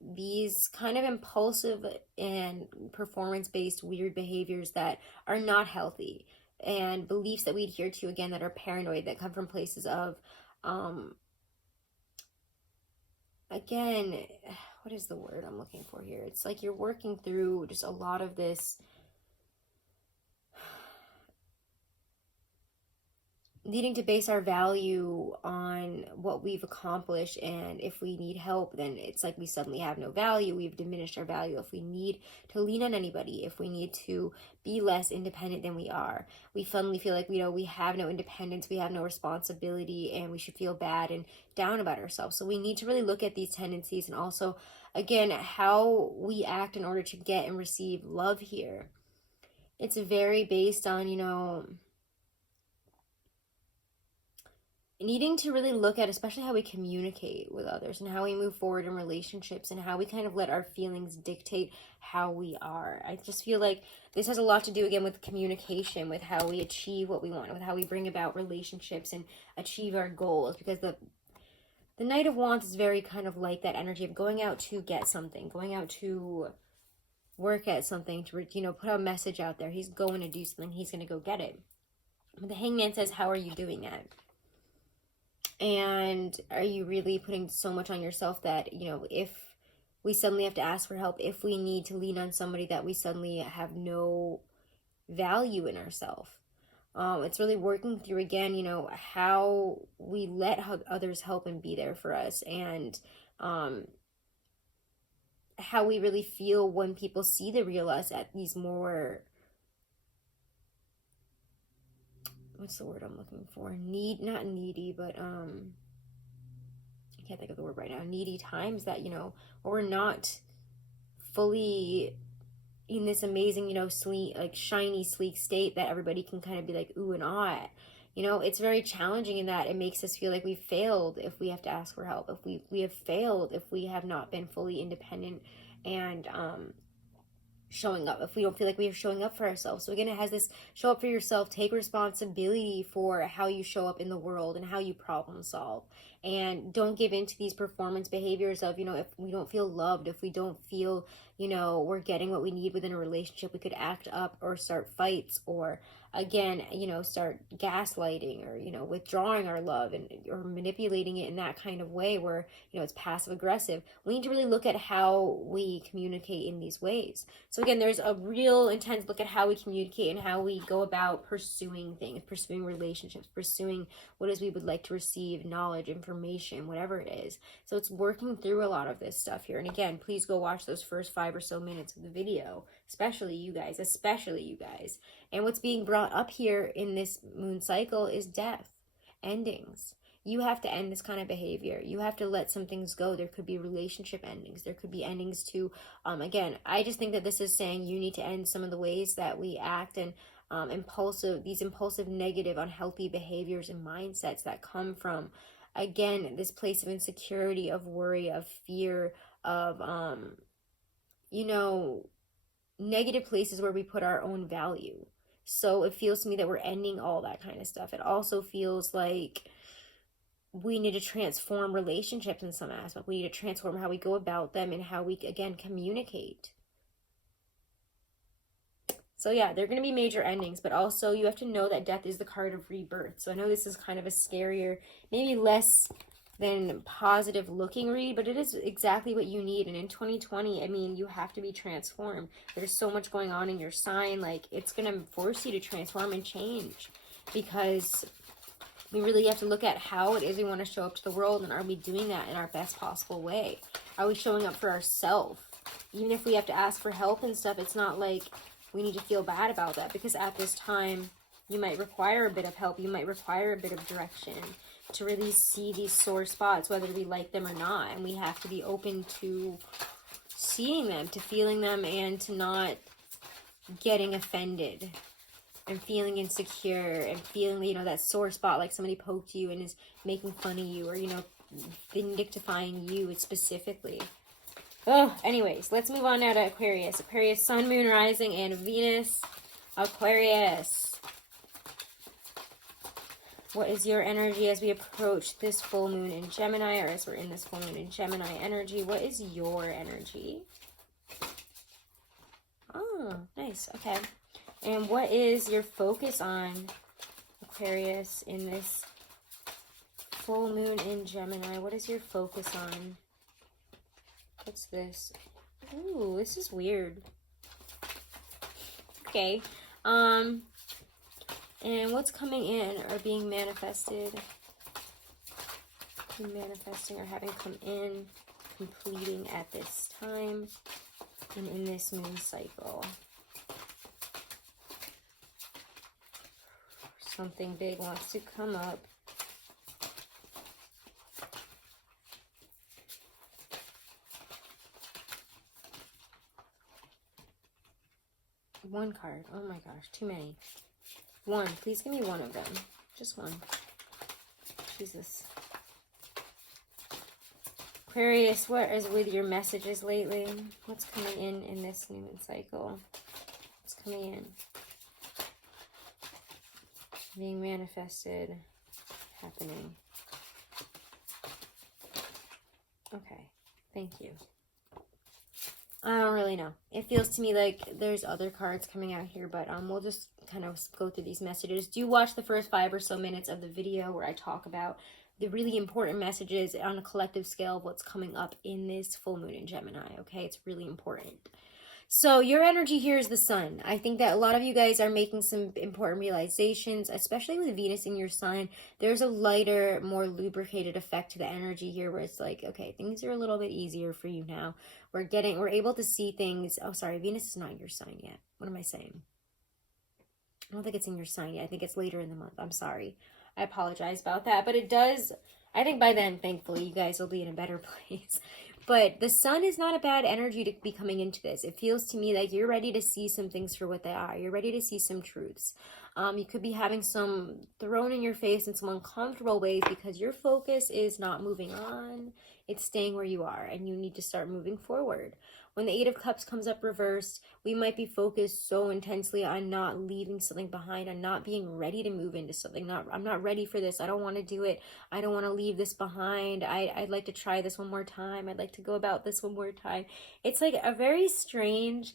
these kind of impulsive and performance-based weird behaviors that are not healthy, and beliefs that we adhere to, again, that are paranoid, that come from places of, again, what is the word I'm looking for here? It's like you're working through just a lot of this needing to base our value on what we've accomplished, and if we need help, then it's like we suddenly have no value. We've diminished our value. If we need to lean on anybody, if we need to be less independent than we are, we suddenly feel like we have no independence, we have no responsibility, and we should feel bad and down about ourselves. So we need to really look at these tendencies, and also, again, how we act in order to get and receive love here. It's very based on, needing to really look at especially how we communicate with others and how we move forward in relationships and how we kind of let our feelings dictate how we are. I just feel like this has a lot to do, again, with communication, with how we achieve what we want, with how we bring about relationships and achieve our goals, because the Knight of Wands is very kind of like that energy of going out to get something, going out to work at something, to put a message out there. He's going to do something, he's going to go get it. But the Hangman says, how are you doing that? And are you really putting so much on yourself that, if we suddenly have to ask for help, if we need to lean on somebody, that we suddenly have no value in ourselves? It's really working through, again, you know, how we let others help and be there for us, and how we really feel when people see the real us at these more, what's the word I'm looking for? Not needy, but I can't think of the word right now. Needy times that, you know, or we're not fully in this amazing, you know, sleek, like shiny, sleek state that everybody can kind of be like, ooh and ah at. You know, it's very challenging in that it makes us feel like we've failed if we have to ask for help. If we have failed if we have not been fully independent and showing up, if we don't feel like we are showing up for ourselves. So again, it has this show up for yourself, take responsibility for how you show up in the world and how you problem solve, and don't give in to these performance behaviors of, you know, if we don't feel loved, if we don't feel, you know, we're getting what we need within a relationship, we could act up or start fights, or again, you know, start gaslighting, or, you know, withdrawing our love and or manipulating it in that kind of way where, you know, it's passive aggressive. We need to really look at how we communicate in these ways. So again, there's a real intense look at how we communicate and how we go about pursuing things, pursuing relationships, pursuing what is we would like to receive, knowledge, information, whatever it is. So it's working through a lot of this stuff here. And again, please go watch those first 5 or so minutes of the video, especially you guys, And what's being brought up here in this moon cycle is death, endings. You have to end this kind of behavior. You have to let some things go. There could be relationship endings. There could be endings to, again, I just think that this is saying you need to end some of the ways that we act and these impulsive, negative, unhealthy behaviors and mindsets that come from, again, this place of insecurity, of worry, of fear, of, you know, negative places where we put our own value. So it feels to me that we're ending all that kind of stuff. It also feels like we need to transform relationships in some aspect. We need to transform how we go about them and how we, again, communicate. So yeah, they're going to be major endings, but also you have to know that death is the card of rebirth. So I know this is kind of a scarier, maybe less than positive looking read, but it is exactly what you need. And in 2020, I mean, you have to be transformed. There's so much going on in your sign. Like, it's going to force you to transform and change, because we really have to look at how it is we want to show up to the world, and are we doing that in our best possible way? Are we showing up for ourselves? Even if we have to ask for help and stuff, it's not like we need to feel bad about that, because at this time, you might require a bit of help. You might require a bit of direction to really see these sore spots, whether we like them or not. And we have to be open to seeing them, to feeling them, and to not getting offended and feeling insecure and feeling, you know, that sore spot, like somebody poked you and is making fun of you, or, you know, vindictifying you specifically. Oh, anyways, let's move on now to Aquarius. Aquarius, Sun, Moon, Rising, and Venus. Aquarius, what is your energy as we approach this full moon in Gemini, or as we're in this full moon in Gemini energy? What is your energy? Oh, nice. Okay. And what is your focus on, Aquarius, in this full moon in Gemini? What is your focus on? What's this? Ooh, this is weird. Okay. And what's coming in or being manifested? Manifesting or having come in, completing at this time and in this moon cycle. Something big wants to come up. One card. Oh my gosh, too many. One. Please give me one of them. Just one. Jesus. Aquarius, what is with your messages lately? What's coming in this new moon cycle? What's coming in? Being manifested, happening. Okay, thank you. I don't really know. It feels to me like there's other cards coming out here, but we'll just kind of go through these messages. Do watch the first 5 or so minutes of the video where I talk about the really important messages on a collective scale of what's coming up in this full moon in Gemini, okay? It's really important. So your energy here is the sun. I think that a lot of you guys are making some important realizations, especially with Venus in your sign. There's a lighter, more lubricated effect to the energy here where it's like, okay, things are a little bit easier for you now. We're able to see things. Oh, sorry, Venus is not in your sign yet. What am I saying? I don't think it's in your sign yet. I think it's later in the month. I'm sorry. I apologize about that. But it does, I think by then, thankfully, you guys will be in a better place. But the sun is not a bad energy to be coming into this. It feels to me like you're ready to see some things for what they are. You're ready to see some truths. You could be having some thrown in your face in some uncomfortable ways because your focus is not moving on. It's staying where you are, and you need to start moving forward. When the Eight of Cups comes up reversed, we might be focused so intensely on not leaving something behind, on not being ready to move into something. I'm not ready for this. I don't want to do it. I don't want to leave this behind. I'd like to try this one more time. I'd like to go about this one more time. It's like a very strange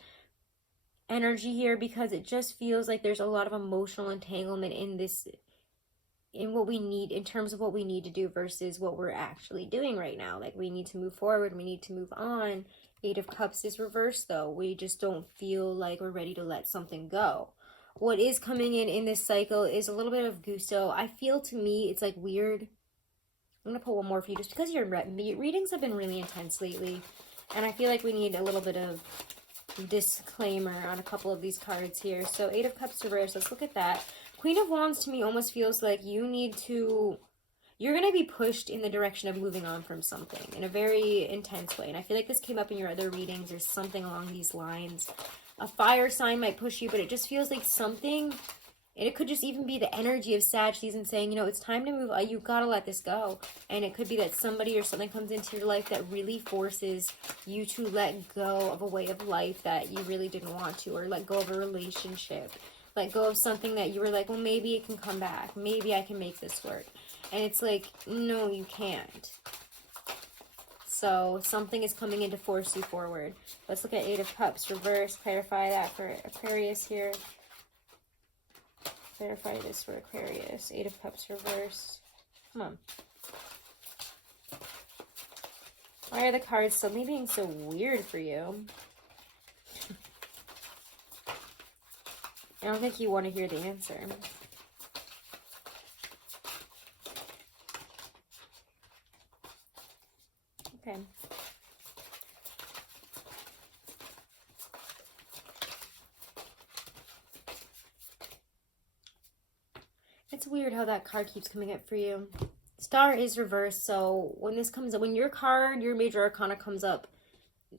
energy here because it just feels like there's a lot of emotional entanglement in this, in what we need, in terms of what we need to do versus what we're actually doing right now. Like, we need to move forward. We need to move on. Eight of Cups is reversed though. We just don't feel like we're ready to let something go. What is coming in this cycle is a little bit of gusto. I feel, to me, it's like weird. I'm going to pull one more for you just because your readings have been really intense lately. And I feel like we need a little bit of disclaimer on a couple of these cards here. So Eight of Cups reversed. Let's look at that. Queen of Wands to me almost feels like you're going to be pushed in the direction of moving on from something in a very intense way. And I feel like this came up in your other readings or something along these lines. A fire sign might push you, but it just feels like something, and it could just even be the energy of Sag season saying, you know, it's time to move. You got to let this go. And it could be that somebody or something comes into your life that really forces you to let go of a way of life that you really didn't want to, or let go of a relationship. Let go of something that you were like, well, maybe it can come back. Maybe I can make this work. And it's like, no, you can't. So something is coming in to force you forward. Let's look at Eight of Cups reverse. Clarify that for Aquarius here. Clarify this for Aquarius. Eight of Cups reverse. Come on. Why are the cards suddenly being so weird for you? I don't think you want to hear the answer. Okay. It's weird how that card keeps coming up for you. Star is reversed, so when this comes up, when your card, your major arcana comes up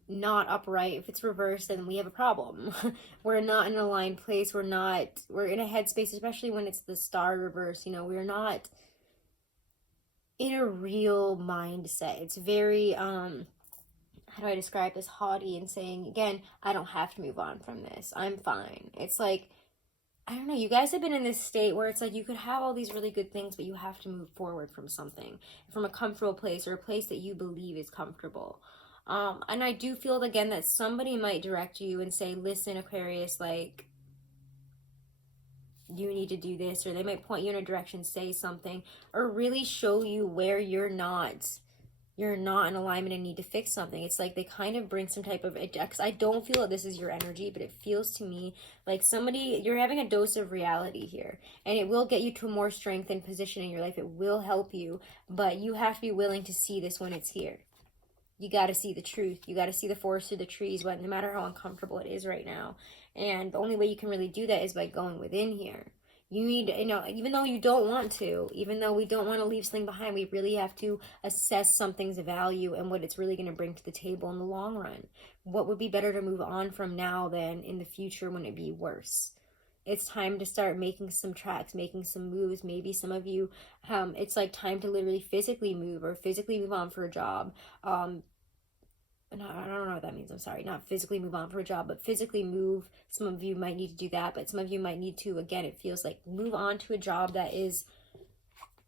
not upright, if it's reversed, then we have a problem. We're not in an aligned place. We're in a headspace, especially when it's the star reverse. You know, we're not in a real mindset. It's very, how do I describe this? Haughty and saying, again, I don't have to move on from this. I'm fine. It's like, I don't know, you guys have been in this state where it's like you could have all these really good things, but you have to move forward from something, from a comfortable place or a place that you believe is comfortable. And I do feel, again, that somebody might direct you and say, listen, Aquarius, like, you need to do this, or they might point you in a direction, say something, or really show you where you're not in alignment and need to fix something. It's like they kind of bring some type of, because I don't feel that this is your energy, but it feels to me like somebody, you're having a dose of reality here, and it will get you to a more strengthened position in your life. It will help you, but you have to be willing to see this when it's here. You got to see the truth. You got to see the forest through the trees, but no matter how uncomfortable it is right now. And the only way you can really do that is by going within here. You need, you know, even though you don't want to, even though we don't want to leave something behind, we really have to assess something's value and what it's really going to bring to the table in the long run. What would be better to move on from now than in the future when it be worse? It's time to start making some tracks, making some moves. Maybe some of you, it's like time to literally physically move or physically move on for a job. I don't know what that means. I'm sorry. Not physically move on for a job, but physically move. Some of you might need to do that, but some of you might need to, again, it feels like move on to a job that is,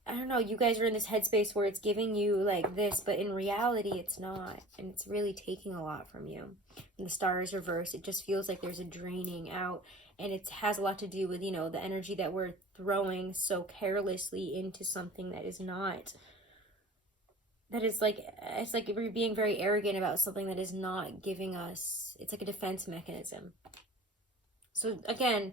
I don't know, you guys are in this headspace where it's giving you like this, but in reality, it's not. And it's really taking a lot from you. When the star is reversed, it just feels like there's a draining out. And it has a lot to do with, you know, the energy that we're throwing so carelessly into something that is not that is like, it's like we're being very arrogant about something that is not giving us, it's like a defense mechanism. So again,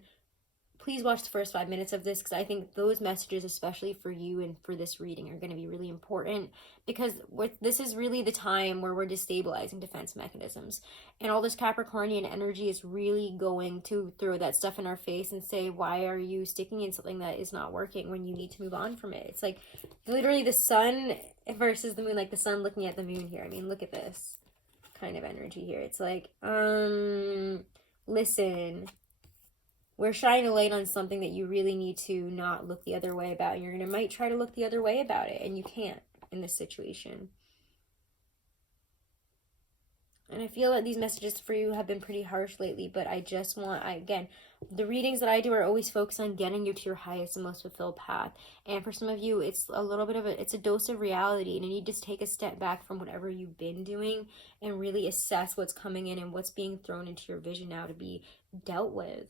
please watch the first 5 minutes of this, because I think those messages, especially for you and for this reading, are going to be really important, because this is really the time where we're destabilizing defense mechanisms, and all this Capricornian energy is really going to throw that stuff in our face and say, why are you sticking in something that is not working when you need to move on from it? It's like literally the sun versus the moon, like the sun looking at the moon here. I mean, look at this kind of energy here. It's like, listen, we're shining a light on something that you really need to not look the other way about. You're going to might try to look the other way about it, and you can't in this situation. And I feel that these messages for you have been pretty harsh lately, but I just want, again, the readings that I do are always focused on getting you to your highest and most fulfilled path. And for some of you, it's a little bit of it's a dose of reality, and you need to just take a step back from whatever you've been doing and really assess what's coming in and what's being thrown into your vision now to be dealt with.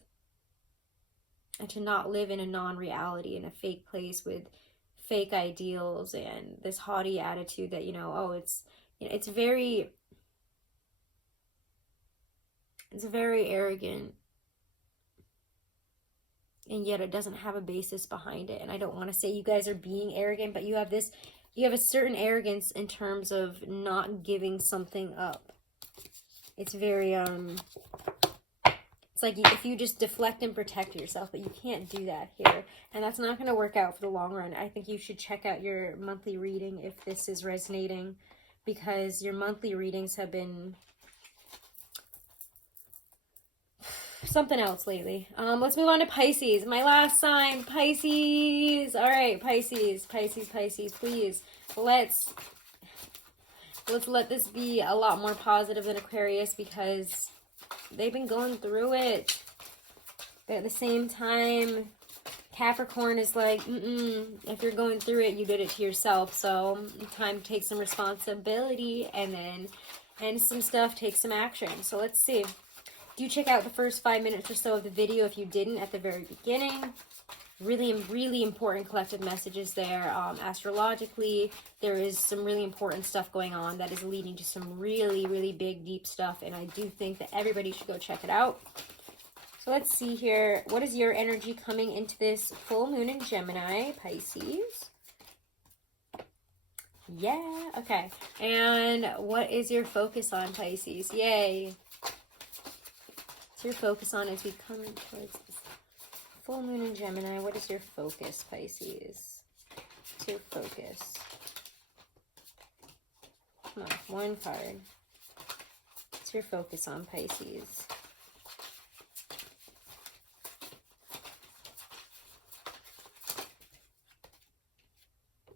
And to not live in a non-reality, in a fake place with fake ideals and this haughty attitude that, oh, it's very arrogant. And yet it doesn't have a basis behind it. And I don't want to say you guys are being arrogant, but you have a certain arrogance in terms of not giving something up. It's very, it's like if you just deflect and protect yourself, but you can't do that here. And that's not going to work out for the long run. I think you should check out your monthly reading if this is resonating, because your monthly readings have been something else lately. Let's move on to Pisces. My last sign, Pisces. All right, Pisces, please. Let's let this be a lot more positive than Aquarius, because they've been going through it. But at the same time, Capricorn is like, if you're going through it, you did it to yourself. So time to take some responsibility, and some stuff, take some action. So let's see. Do check out the first 5 minutes or so of the video if you didn't at the very beginning. Really, really important collective messages there. Astrologically, there is some really important stuff going on that is leading to some really, really big, deep stuff. And I do think that everybody should go check it out. So let's see here. What is your energy coming into this full moon in Gemini, Pisces? Yeah, okay. And what is your focus on, Pisces? Yay. What's your focus on as we come towards this full moon in Gemini? What is your focus, Pisces? What's your focus? Come on, one card. What's your focus on, Pisces?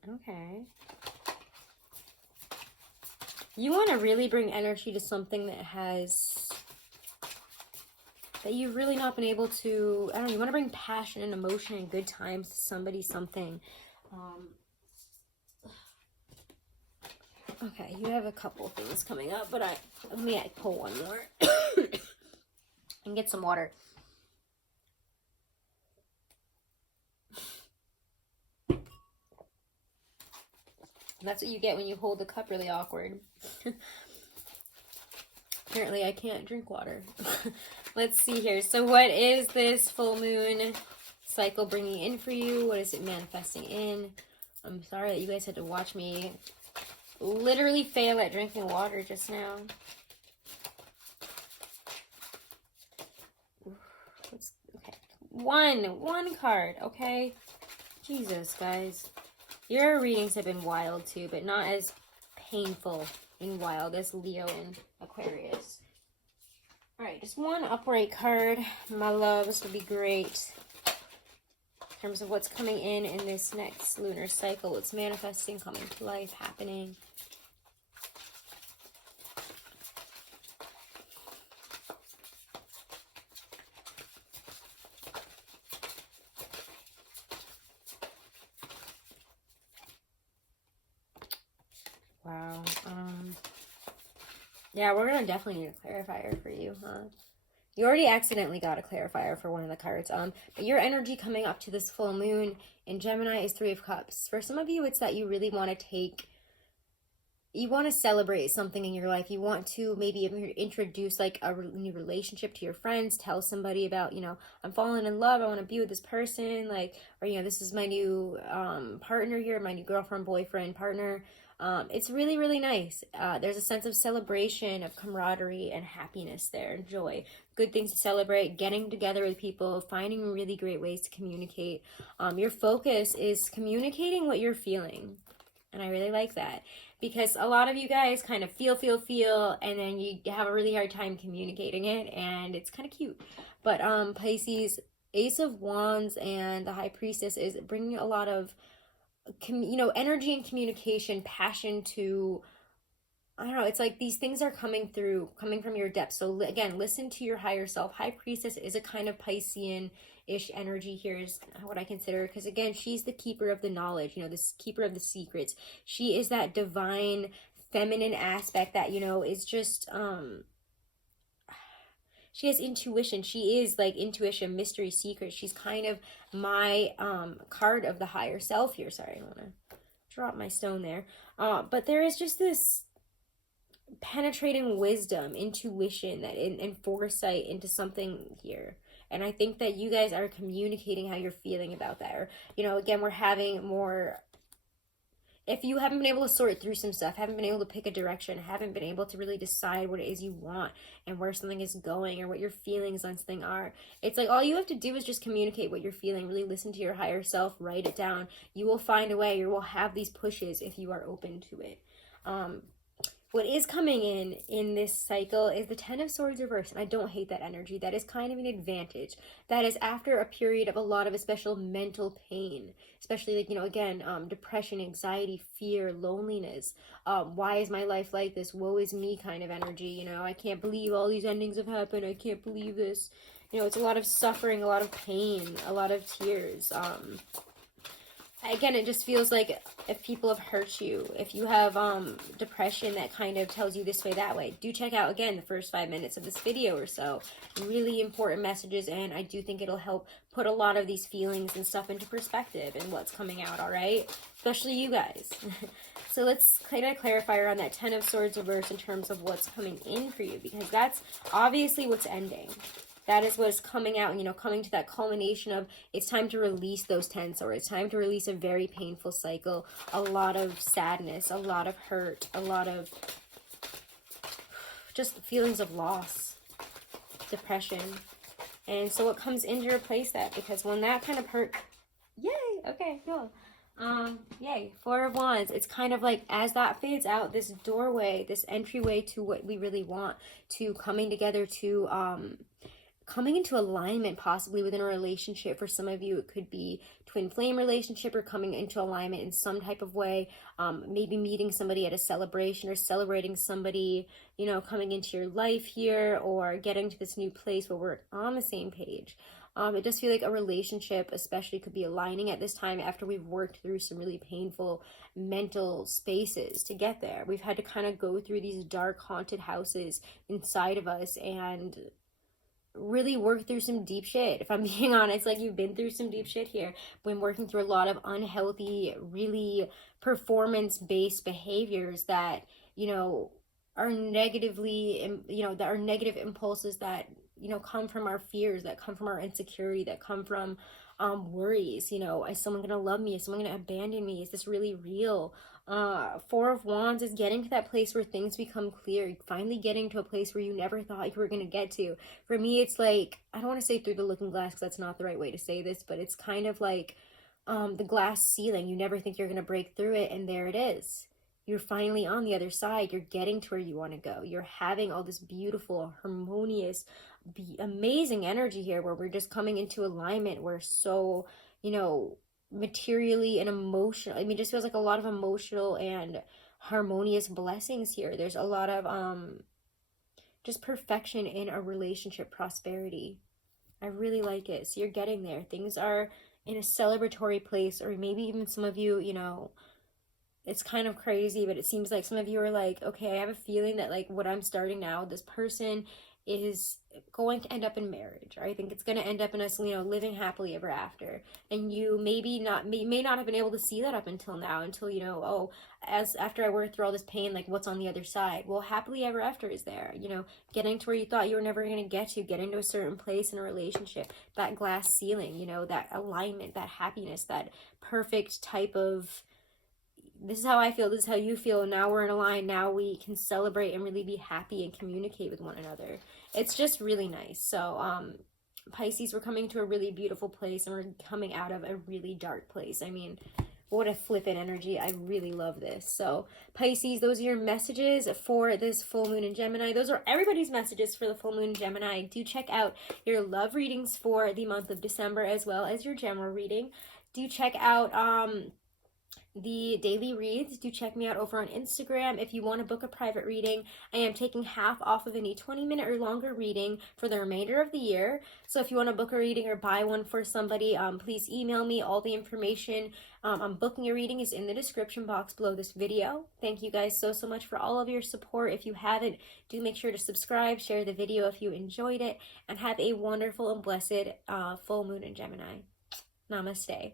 Okay. You want to really bring energy to something that you've really not been able to, I don't know, you want to bring passion and emotion and good times to somebody, something. Okay, you have a couple of things coming up, but let me pull one more and get some water. That's what you get when you hold the cup really awkward. Apparently I can't drink water. Let's see here. So what is this full moon cycle bringing in for you? What is it manifesting in? I'm sorry that you guys had to watch me literally fail at drinking water just now. Okay. One card, okay? Jesus, guys. Your readings have been wild too, but not as painful and wild as Leo and Aquarius. Alright, just one upright card, my love. This would be great. In terms of what's coming in this next lunar cycle, what's manifesting, coming to life, happening. Wow. Yeah, we're gonna definitely need a clarifier for you, huh? You already accidentally got a clarifier for one of the cards. But your energy coming up to this full moon in Gemini is 3 of Cups. For some of you, it's that you really want to take you want to celebrate something in your life. You want to maybe introduce like a new relationship to your friends, tell somebody about, I'm falling in love, I want to be with this person, like, or, this is my new partner here, my new girlfriend, boyfriend, partner. It's really, really nice. There's a sense of celebration, of camaraderie and happiness there, and joy. Good things to celebrate, getting together with people, finding really great ways to communicate. Your focus is communicating what you're feeling. And I really like that, because a lot of you guys kind of feel, and then you have a really hard time communicating it, and it's kind of cute. But Pisces, Ace of Wands and the High Priestess is bringing a lot of, energy and communication, passion to, I don't know, it's like these things are coming from your depths. So again, listen to your higher self. High Priestess is a kind of Piscean-ish energy here, is what I consider, because again, she's the keeper of the knowledge, this keeper of the secrets. She is that divine feminine aspect that, is just, she has intuition. She is like intuition, mystery, secret. She's kind of my card of the higher self here. Sorry, I want to drop my stone there. But there is just this penetrating wisdom, intuition, and foresight into something here. And I think that you guys are communicating how you're feeling about that. Or, again, we're having more, if you haven't been able to sort through some stuff, haven't been able to pick a direction, haven't been able to really decide what it is you want and where something is going or what your feelings on something are, it's like all you have to do is just communicate what you're feeling, really listen to your higher self, write it down. You will find a way. You will have these pushes if you are open to it. What is coming in this cycle is the Ten of Swords reversed, and I don't hate that energy. That is kind of an advantage. That is after a period of a lot of especially mental pain, especially like, again, depression, anxiety, fear, loneliness. Why is my life like this? Woe is me kind of energy. I can't believe all these endings have happened. I can't believe this. It's a lot of suffering, a lot of pain, a lot of tears. Again, it just feels like if people have hurt you, if you have depression that kind of tells you this way, that way, do check out, again, the first 5 minutes of this video or so. Really important messages, and I do think it'll help put a lot of these feelings and stuff into perspective and what's coming out, all right? Especially you guys. So let's kind of clarify around that Ten of Swords reverse in terms of what's coming in for you, because that's obviously what's ending. That is what's coming out, coming to that culmination of it's time to release those 10 swords. It's time to release a very painful cycle, a lot of sadness, a lot of hurt, a lot of just feelings of loss, depression. And so what comes in to replace that? Because when that kind of hurt, yay, okay, cool. Yay, Four of Wands. It's kind of like as that fades out, this doorway, this entryway to what we really want, to coming together, to coming into alignment possibly within a relationship. For some of you, it could be twin flame relationship or coming into alignment in some type of way. Maybe meeting somebody at a celebration or celebrating somebody, coming into your life here, or getting to this new place where we're on the same page. It does feel like a relationship especially could be aligning at this time after we've worked through some really painful mental spaces to get there. We've had to kind of go through these dark haunted houses inside of us and really work through some deep shit. If I'm being honest, like, you've been through some deep shit here. Been working through a lot of unhealthy, really performance-based behaviors that, are negatively, that are negative impulses that, come from our fears, that come from our insecurity, that come from worries. Is someone gonna love me? Is someone gonna abandon me? Is this really real? Four of Wands is getting to that place where things become clear, finally getting to a place where you never thought you were going to get to. For me, it's like, I don't want to say through the looking glass because that's not the right way to say this, but it's kind of like the glass ceiling. You never think you're going to break through it, and there it is. You're finally on the other side. You're getting to where you want to go. You're having all this beautiful, harmonious, amazing energy here where we're just coming into alignment. We're so, materially and emotional. I mean, just feels like a lot of emotional and harmonious blessings here. There's a lot of just perfection in a relationship, prosperity. I really like it. So you're getting there. Things are in a celebratory place, or maybe even some of you, it's kind of crazy, but it seems like some of you are like, okay, I have a feeling that like what I'm starting now, this person is going to end up in marriage. Or I think it's going to end up in us, you know, living happily ever after. And you may not have been able to see that up until now, until, you know, oh, as after I worked through all this pain, like what's on the other side? Well, happily ever after is there, you know, getting to where you thought you were never going to get to, getting to a certain place in a relationship, that glass ceiling, you know, that alignment, that happiness, that perfect type of, this is how I feel, this is how you feel, now we're in a line, now we can celebrate and really be happy and communicate with one another. It's just really nice. So Pisces, we're coming to a really beautiful place, and we're coming out of a really dark place. I mean, what a flippant energy. I really love this. So Pisces, those are your messages for this full moon in Gemini. Those are everybody's messages for the full moon in Gemini. Do check out your love readings for the month of December, as well as your general reading. Do check out the daily reads. Do check me out over on Instagram. If you want to book a private reading, I am taking half off of any 20-minute or longer reading for the remainder of the year. So if you want to book a reading or buy one for somebody, please email me. All the information on booking a reading is in the description box below this video. Thank you guys so much for all of your support. If you haven't, do make sure to subscribe, share the video if you enjoyed it, and have a wonderful and blessed full moon in Gemini. Namaste.